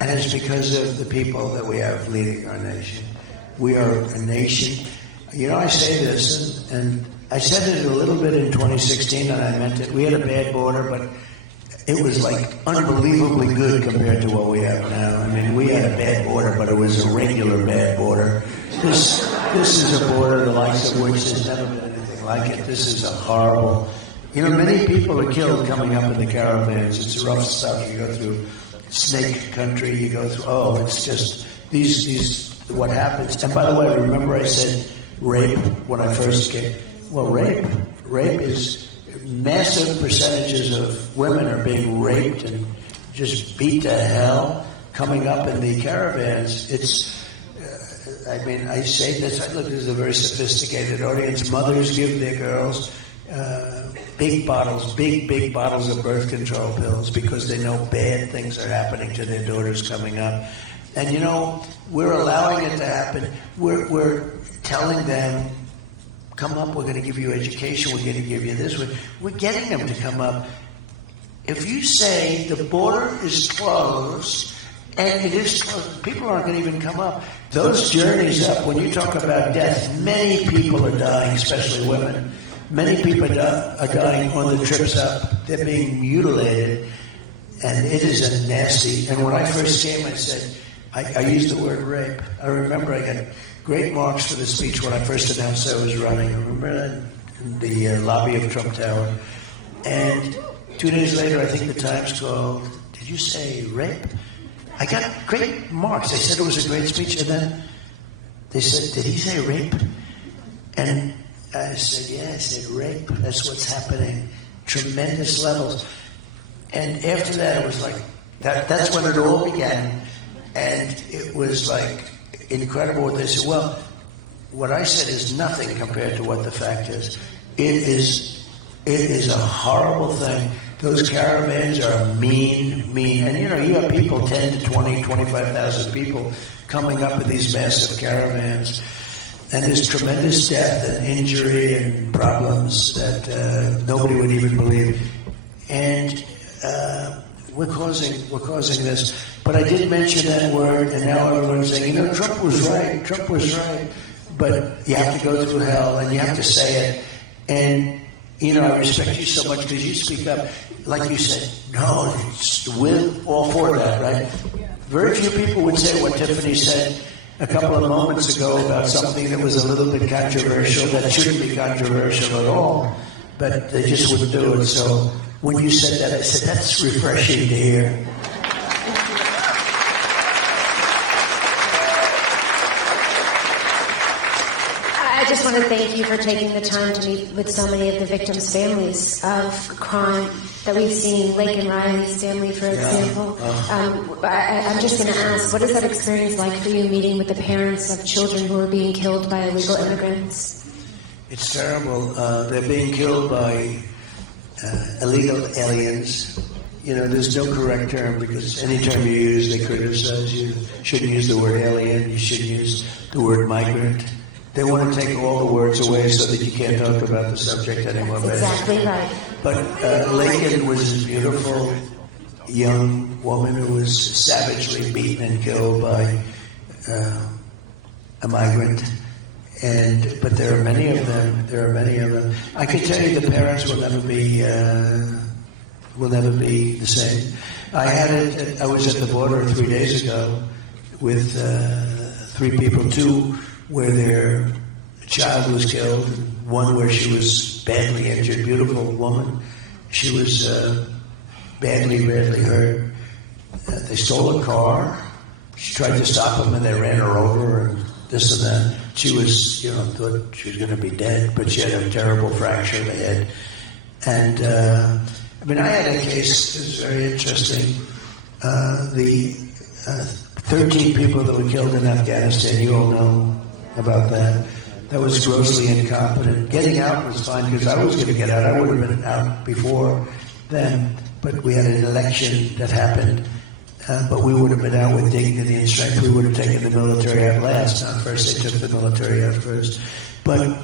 And it's because of the people that we have leading our nation. We are a nation. I say this, and I said it a little bit in 2016, and I meant it. We had a bad border, but it was like unbelievably good compared to what we have now. I mean, we had a bad border, but it was a regular bad border. This is a border the likes of which there's never been anything like it. This is a horrible. Many people are killed coming up in the caravans. It's rough stuff. You go through snake country. You go through. It's just these. What happens? And by the way, remember I said rape when I first came. Well, rape is. Massive percentages of women are being raped and just beat to hell coming up in the caravans. I say this, look, this is a very sophisticated audience. Mothers give their girls big bottles of birth control pills because they know bad things are happening to their daughters coming up. And we're allowing it to happen. We're telling them, come up, we're going to give you education, we're going to give you this. We're getting them to come up. If you say the border is closed, and it is closed, people aren't going to even come up. Those journeys up, when you talk about death, many people are dying, especially women. Many people are dying on the trips up. They're being mutilated, and it is a nasty. And when I first came, I said, I used the word rape. I remember I got great marks for the speech when I first announced I was running. I remember that in the lobby of Trump Tower. And 2 days later, I think the Times called, did you say rape? I got great marks. They said it was a great speech. And then they said, did he say rape? And I said, yeah, I said rape. That's what's happening. Tremendous levels. And after that, it was like, that's when it all began. And it was like incredible what they said. Well, what I said is nothing compared to what the fact is. It is a horrible thing. Those caravans are mean. And you have people, 10 to 20, 25,000 people coming up in these massive caravans. And there's tremendous death and injury and problems that nobody would even believe. And we're causing this. But I did mention that word, and now everyone's saying, Trump was right. but you have to go through hell, and you have to say it. And, I respect you so much because you speak up. Like you said, no, we're all for that, right? Very few people would say what Tiffany said a couple of moments ago about something that was a little bit controversial, that shouldn't be controversial at all, but they just wouldn't do it. So when you said that, I said, that's refreshing to hear. I just want to thank you for taking the time to meet with so many of the victims' families of crime that we've seen. Lake and Riley's family, for example. I'm just going to ask, what is that experience like for you, meeting with the parents of children who are being killed by illegal immigrants? It's terrible. They're being killed by illegal aliens. There's no correct term, because any term you use, they criticize you. You shouldn't use the word alien. You should use the word migrant. They want to take all the words away so that you can't talk about the subject anymore. Exactly right. But Laken was a beautiful young woman who was savagely beaten and killed by a migrant. But there are many of them. I can tell you the parents will never be the same. I was at the border 3 days ago with 3 people, 2 where their child was killed, one where she was badly injured, beautiful woman. She was badly hurt. They stole a car. She tried to stop them, and they ran her over, and this and that. She was, thought she was going to be dead, but she had a terrible fracture in the head. And, I had a case that was very interesting. The 13 people that were killed in Afghanistan, you all know about that. That was grossly incompetent. Getting out was fine because I was going to get out. I would have been out before then, but we had an election that happened. But we would have been out with dignity and strength. We would have taken the military out last. Not first, they took the military out first. But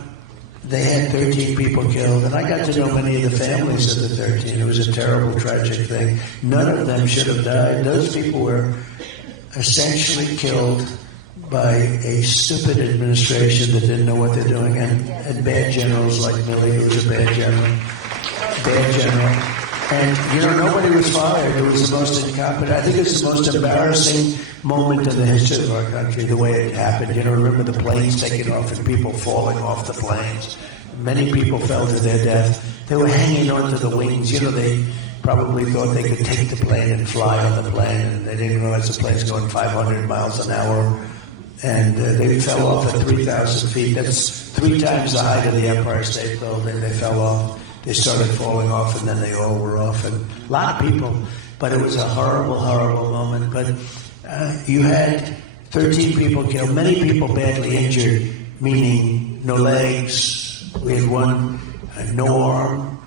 they had 13 people killed, and I got to know many of the families of the 13. It was a terrible, tragic thing. None of them should have died. Those people were essentially killed by a stupid administration that didn't know what they're doing, and bad generals like Milley, who was a bad general. And, nobody was fired. It was the most incompetent. I think it's the most embarrassing moment in the history of our country, the way it happened. Remember the planes taking off and people falling off the planes. Many people fell to their death. They were hanging onto the wings. They probably thought they could take the plane and fly on the plane, and they didn't realize the plane's going 500 miles an hour. And they fell off at 3,000 feet. That's 3 times the height of the Empire State Building. They fell off. They started falling off, and then they all were off. And a lot of people, but it was a horrible, horrible moment. But you had 13 people killed, many people badly injured, meaning no legs. We had one, no arm,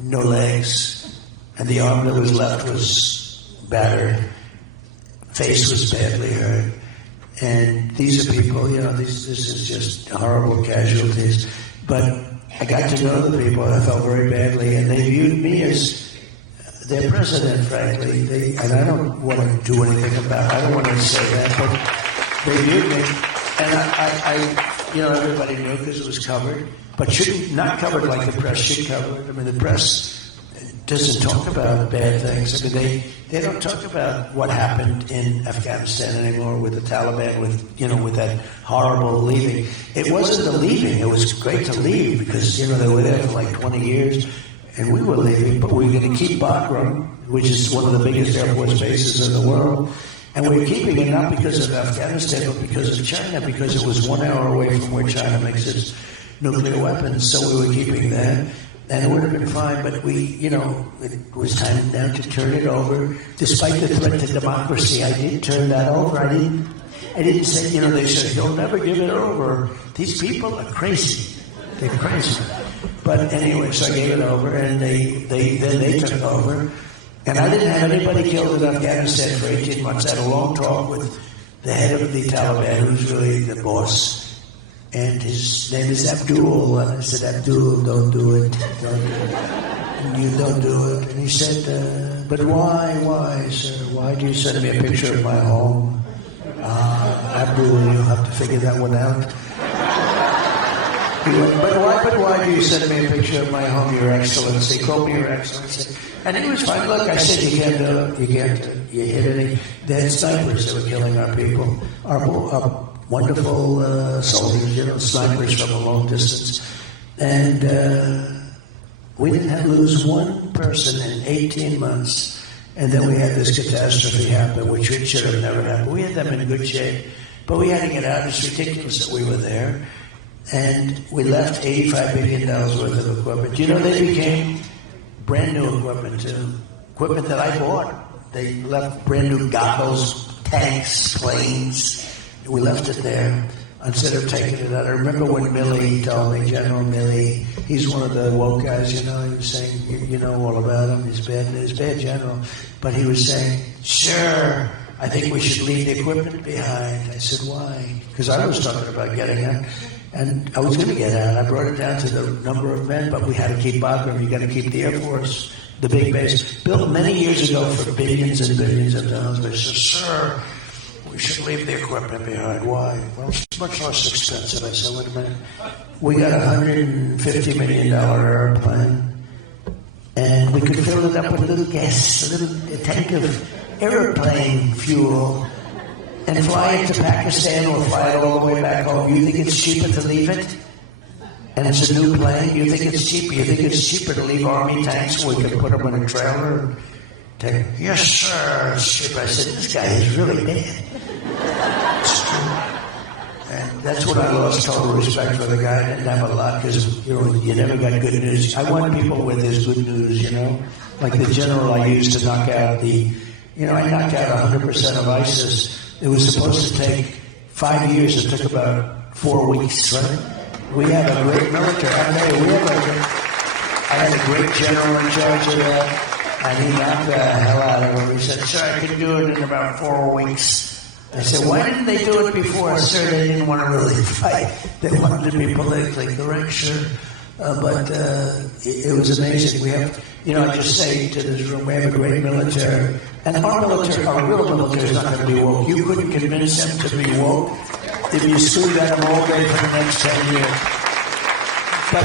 no legs, and the arm that was left was battered. Face was badly hurt. And these are people, this is just horrible casualties. But I got to know the people, and I felt very badly, and they viewed me as their president, frankly. And I don't want to do anything about it. I don't want to say that, but they viewed me. And I everybody knew because it was covered, but not covered like the press should cover it. The press doesn't talk about bad things. They don't talk about what happened in Afghanistan anymore with the Taliban, with that horrible leaving. It wasn't the leaving. It was great to leave because, they were there for like 20 years, and we were leaving, but we were going to keep Bagram, which is one of the biggest Air Force bases in the world, and we were keeping it not because of Afghanistan, but because of China, because it was 1 hour away from where China makes its nuclear weapons, so we were keeping that. And it would have been fine, but it was time now to turn it over. Despite the threat to democracy, I did turn that over. I didn't say, they said, you'll never give it over. These people are crazy. They're crazy. But anyway, so I gave it over, and then they took over. And I didn't have anybody killed in Afghanistan for 18 months. I had a long talk with the head of the Taliban, who's really the boss. And his name is Abdul. And I said, Abdul, don't do it. You don't do it. And he said, but why, sir? Why do you send me a picture of my home? Abdul, you'll have to figure that one out. He went, but why do you send me a picture of my home, Your Excellency? Call me Your Excellency. And he was fine. Look, I said, you can't do it. You can't do it. You hit any. They had snipers that were killing our people. Our wonderful soldiers, snipers from a long distance. And we didn't lose one person in 18 months. And then we had this catastrophe happen, which should have never happened. We had them in good shape. But we had to get out. It's ridiculous that we were there. And we left $85 billion worth of equipment. You know, they became brand new equipment, too. Equipment that I bought. They left brand new goggles, tanks, planes. We left it there instead of taking it out. I remember when Milley told me, General Milley, he's one of the woke guys, you know, he was saying, you know all about him, he's bad general. But he was saying, sure, I think we should leave the equipment behind. I said, why? Because I was talking about getting out. And I was going to get out. I brought it down to the number of men, but we had to keep Bagram. You got to keep the Air Force, the big base. Built many years ago for billions and billions of dollars. They said, sir, we should leave the equipment behind. Why? Well, it's much less expensive. I said, wait a minute. We got a $150 million airplane, and we could fill it up with a little gas, a little tank of airplane fuel, and fly it to Pakistan or fly it all the way back home. You think it's cheaper to leave it? And it's a new plane? You think it's cheaper? You think it's cheaper to leave Army tanks where we can put them in a trailer and take? Yes, sir. It's cheaper. I said, this guy is really bad. It's true. And that's when I lost total respect for the guy. I didn't have a lot because, you know, you never got good news. I want people where there's good news, you know? Like the general I used to knock out I knocked out 100% of ISIS. It was supposed to take 5 years. It took about 4 weeks, right? We have a great military. I had a great general in charge of that, and he knocked the hell out of him. He said, sir, I can do it in about 4 weeks. I said, why didn't they do it before? Sir, they didn't want to really fight. They wanted to be politically correct, sure. But it was amazing. We have, I just say to this room, we have a great military. And our real military is not going to be woke. You couldn't convince them to be woke if you screwed at them all day for the next 10 years. But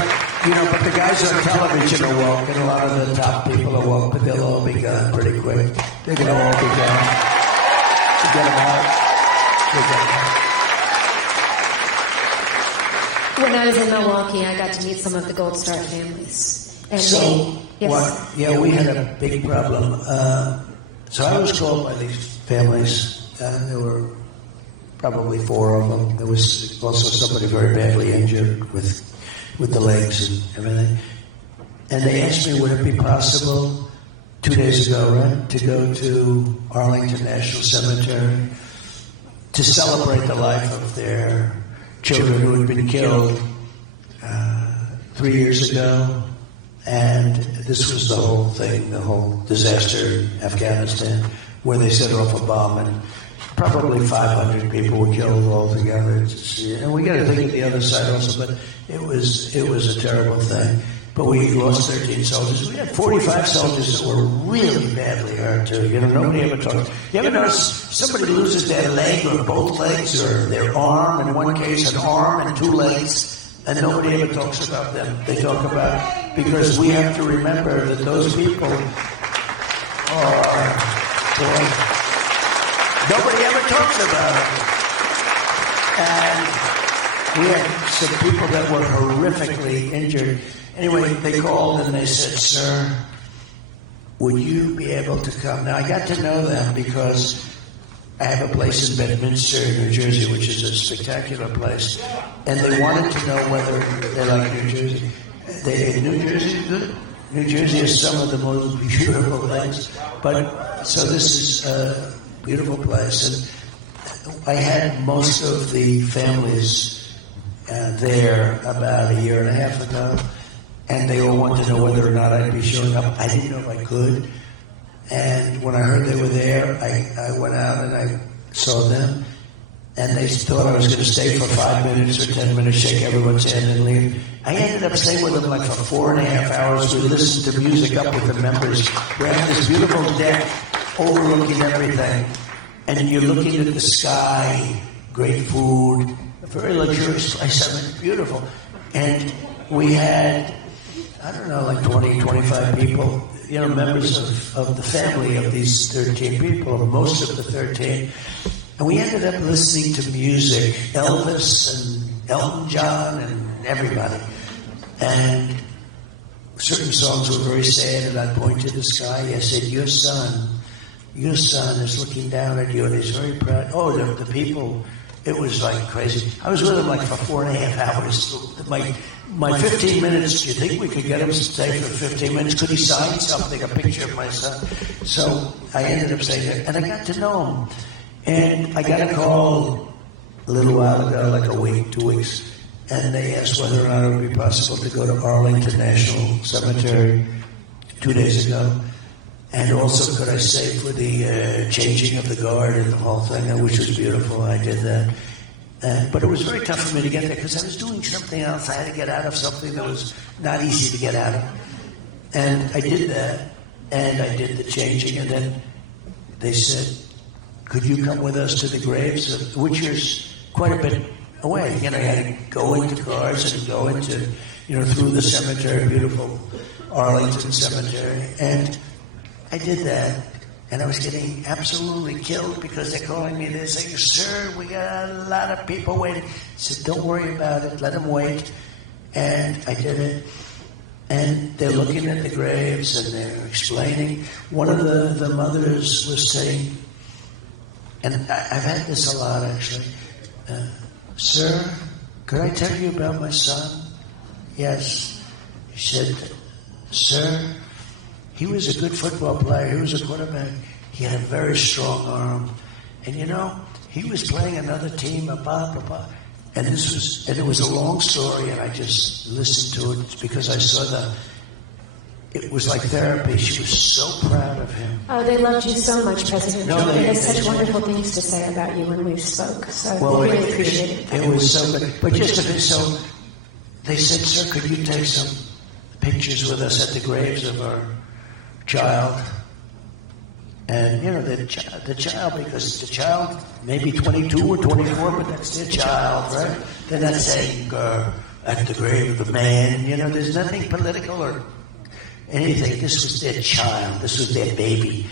the guys on television are woke, and a lot of the top people are woke, but they'll all be gone pretty quick. They're going to all be gone. You get them out. When I was in Milwaukee, I got to meet some of the Gold Star families. And we had a big problem. So I was called by these families, and there were probably 4 of them. There was also somebody very badly injured with the legs and everything. And they asked me, would it be possible 2 days ago, right, to go to Arlington National Cemetery to celebrate the life of their children who had been killed 3 years ago. And this was the whole thing, the whole disaster in Afghanistan, where they set off a bomb and probably 500 people were killed altogether. And we got to think of the other side also, but it was a terrible thing. But we lost 13 soldiers. We had 45 soldiers that were really badly hurt too. Nobody ever talks. You ever notice somebody loses their leg or both legs or their arm? In one case, an arm and 2 legs. And nobody ever talks about them. They talk about, because we have to remember that those people are, nobody ever talks about them. And we had some people that were horrifically injured. Anyway, they called and they said, sir, would you be able to come? Now, I got to know them because I have a place in Bedminster, New Jersey, which is a spectacular place. And they wanted to know whether they like New Jersey. New Jersey is good. New Jersey has some of the most beautiful things. But so this is a beautiful place. And I had most of the families there about a year and a half ago. And they all wanted to know whether or not I'd be showing up. I didn't know if I could. And when I heard they were there, I went out and I saw them. And they thought I was going to stay for 5 minutes or 10 minutes, shake everyone's hand and leave. I ended up staying with them like for 4.5 hours. We listened to music up with the members. We had this beautiful deck overlooking everything. And you're looking at the sky, great food, a very luxurious place. I mean, beautiful. And we had, I don't know, like 20, 25 people, members of the family of these 13 people, or most of the 13. And we ended up listening to music, Elvis and Elton John and everybody. And certain songs were very sad, and I'd point to the sky. I said, your son is looking down at you, and he's very proud. Oh, the people, it was like crazy. I was with him like for 4.5 hours. My 15 minutes, do you think we could get him to stay for 15 minutes? Could he sign something, a picture of my son? So I ended up staying there, and I got to know him. And I got a call a little while ago, like a week, 2 weeks, and they asked whether or not it would be possible to go to Arlington National Cemetery 2 days ago. And also, could I stay for the changing of the guard and the whole thing, which was beautiful. I did that. But it was very tough for me to get there because I was doing something else. I had to get out of something that was not easy to get out of. And I did that, and I did the changing, and then they said, could you come with us to the graves, which is quite a bit away. I had to go into cars and go into, through the cemetery, beautiful Arlington Cemetery. And I did that, and I was getting absolutely killed because they're calling me. They're saying, sir, we got a lot of people waiting. I said, don't worry about it. Let them wait. And I did it. And they're looking at the graves, and they're explaining. One of the mothers was saying, and I've had this a lot, actually. Sir, could I tell you about my son? Yes. She said, sir, he was a good football player. He was a quarterback. He had a very strong arm. And he was playing another team, blah, blah, blah. And it was a long story, and I just listened to it because I saw it was like therapy. She was so proud of him. Oh, they loved you so much, President Trump. They had such wonderful things to say about you when we spoke. So we really appreciated it. It was so good. But just a bit, so they said, sir, could you take some pictures with us at the graves of our child? And, the child, because the child may be 22 or 24, but that's their child, right? They're not saying at the grave of the man. There's nothing political or anything. This was their child. This was their baby.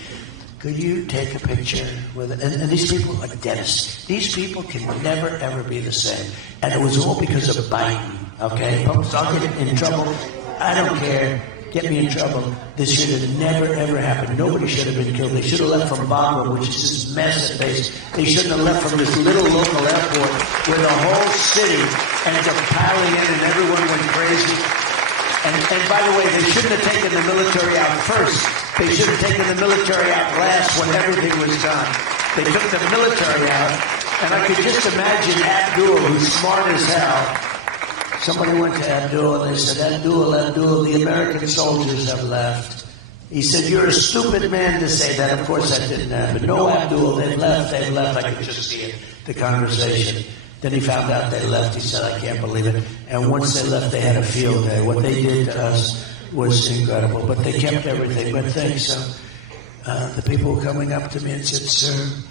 Could you take a picture with it? And these people are dentists. These people can never, ever be the same. And it was all because of Biden, okay? Folks, I'll get in trouble. I don't care. Get me in trouble. This should have never, ever happened. Nobody should have been killed. They should have left from Bagram, which is this massive base. They shouldn't have left from this little local airport where the whole city ended up piling in and everyone went crazy. And by the way, they shouldn't have taken the military out first. They should have taken the military out last when everything was done. They took the military out, and I could just imagine Abdul, who's smart as hell. Somebody went to Abdul and they said, Abdul, the American soldiers have left. He said, you're a stupid man to say that. Of course that didn't happen. No, Abdul, they've left. I could just see it, the conversation. Then he found out they left. He said, I can't believe it. And once they left, they had a field day. What they did to us was incredible. But they kept everything. But thanks. The people were coming up to me and said, sir,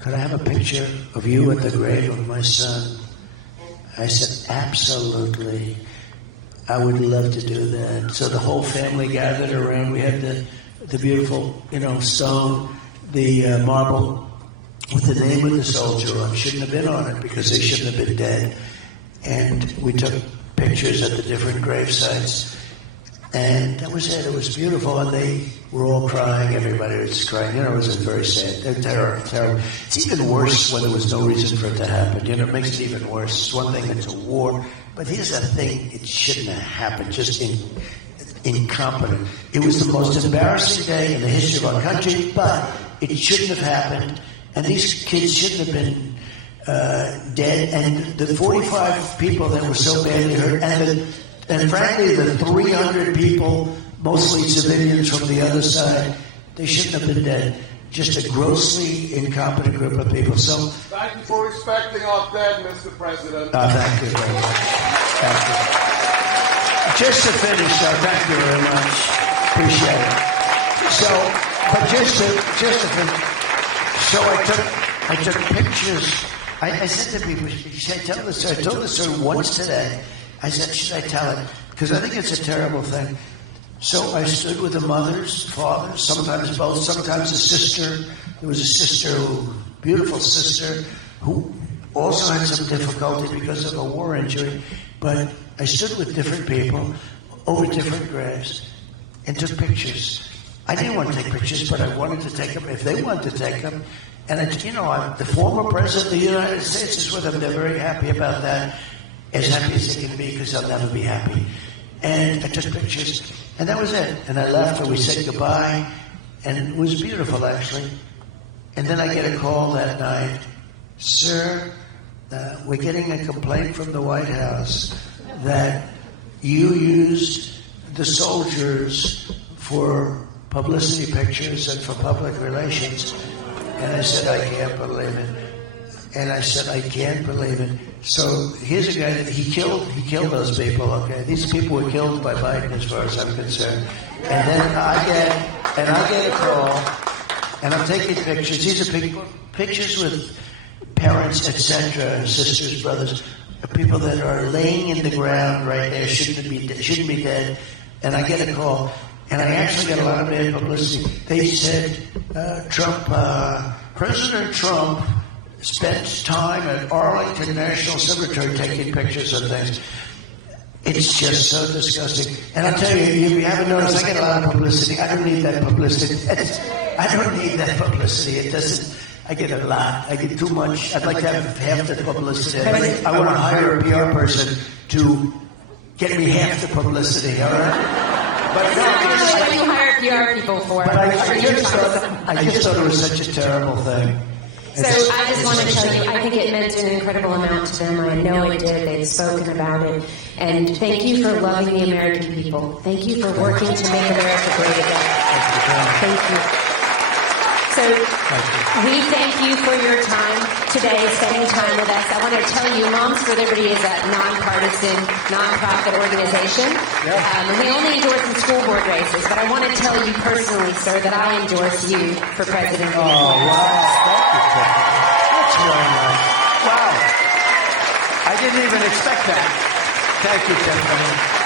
could I have a picture of you at the grave of my son? I said, absolutely. I would love to do that. So the whole family gathered around. We had the beautiful, stone, the marble with the name of the soldier on. Shouldn't have been on it because they shouldn't have been dead. And we took pictures at the different grave sites. And that was it. It was beautiful. And they were all crying. Everybody was crying. It was very sad. They're terrible. It's even worse when there was no reason for it to happen. It makes it even worse. It's one thing, it's a war. But here's the thing. It shouldn't have happened. Just incompetent. It was the most embarrassing day in the history of our country, but it shouldn't have happened. And these kids shouldn't have been dead. And the 45 people that were so badly hurt, and frankly, the 300 people, mostly civilians from the other side, they shouldn't have been dead. Just a grossly incompetent group of people. So, thank you for respecting our dead, Mr. President. Thank you very much. Thank you. Just to finish, thank you very much. Appreciate it. So, but just to finish. So I took pictures. I said to people, I told the story once today. I said, should I tell it? Because I think it's a terrible thing. So I stood with the mothers, fathers, sometimes both, sometimes a sister. There was a sister, beautiful sister, who also had some difficulty because of a war injury. But I stood with different people over different graves and took pictures. I didn't want to take pictures, but I wanted to take them if they wanted to take them. And I'm the former president of the United States is with them. They're very happy about that, as happy as they can be, because they'll never be happy. And I took pictures, and that was it. And I left, and we said goodbye, and it was beautiful, actually. And then I get a call that night, sir, we're getting a complaint from the White House that you used the soldiers for publicity pictures and for public relations. And I said, I can't believe it. And I said, I can't believe it. So here's a guy that he killed those people, okay? These people were killed by Biden as far as I'm concerned. And then I get a call, and I'm taking pictures. These are pictures with parents, etc., and sisters, brothers, people that are laying in the ground right there, shouldn't be dead. And I get a call, and I actually got a lot of bad publicity. They said, President Trump spent time at Arlington National Cemetery taking pictures of things. It's just so disgusting. And I'll tell you, if you haven't noticed, I get a lot of publicity. I don't need that publicity. I don't need that publicity. It doesn't. I get a lot. I get too much. I'd like to have half the publicity. I want to hire a PR person to get me half the publicity, all right? But no, what you hire PR people for. But I just thought it was such a terrible thing. So I just want to tell you, I think it meant an incredible amount to them. I know it did. They've spoken about it. And thank you for loving the American people. Thank you for working to make America great again. Thank you. So we thank you for your time today, spending time with us. I want to tell you, Moms for Liberty is a nonpartisan, nonprofit organization. And we only endorse in school board races. But I want to tell you personally, sir, that I endorse you for president. Oh, wow. That's really nice. Wow. I didn't even expect that. Thank you, Tiffany.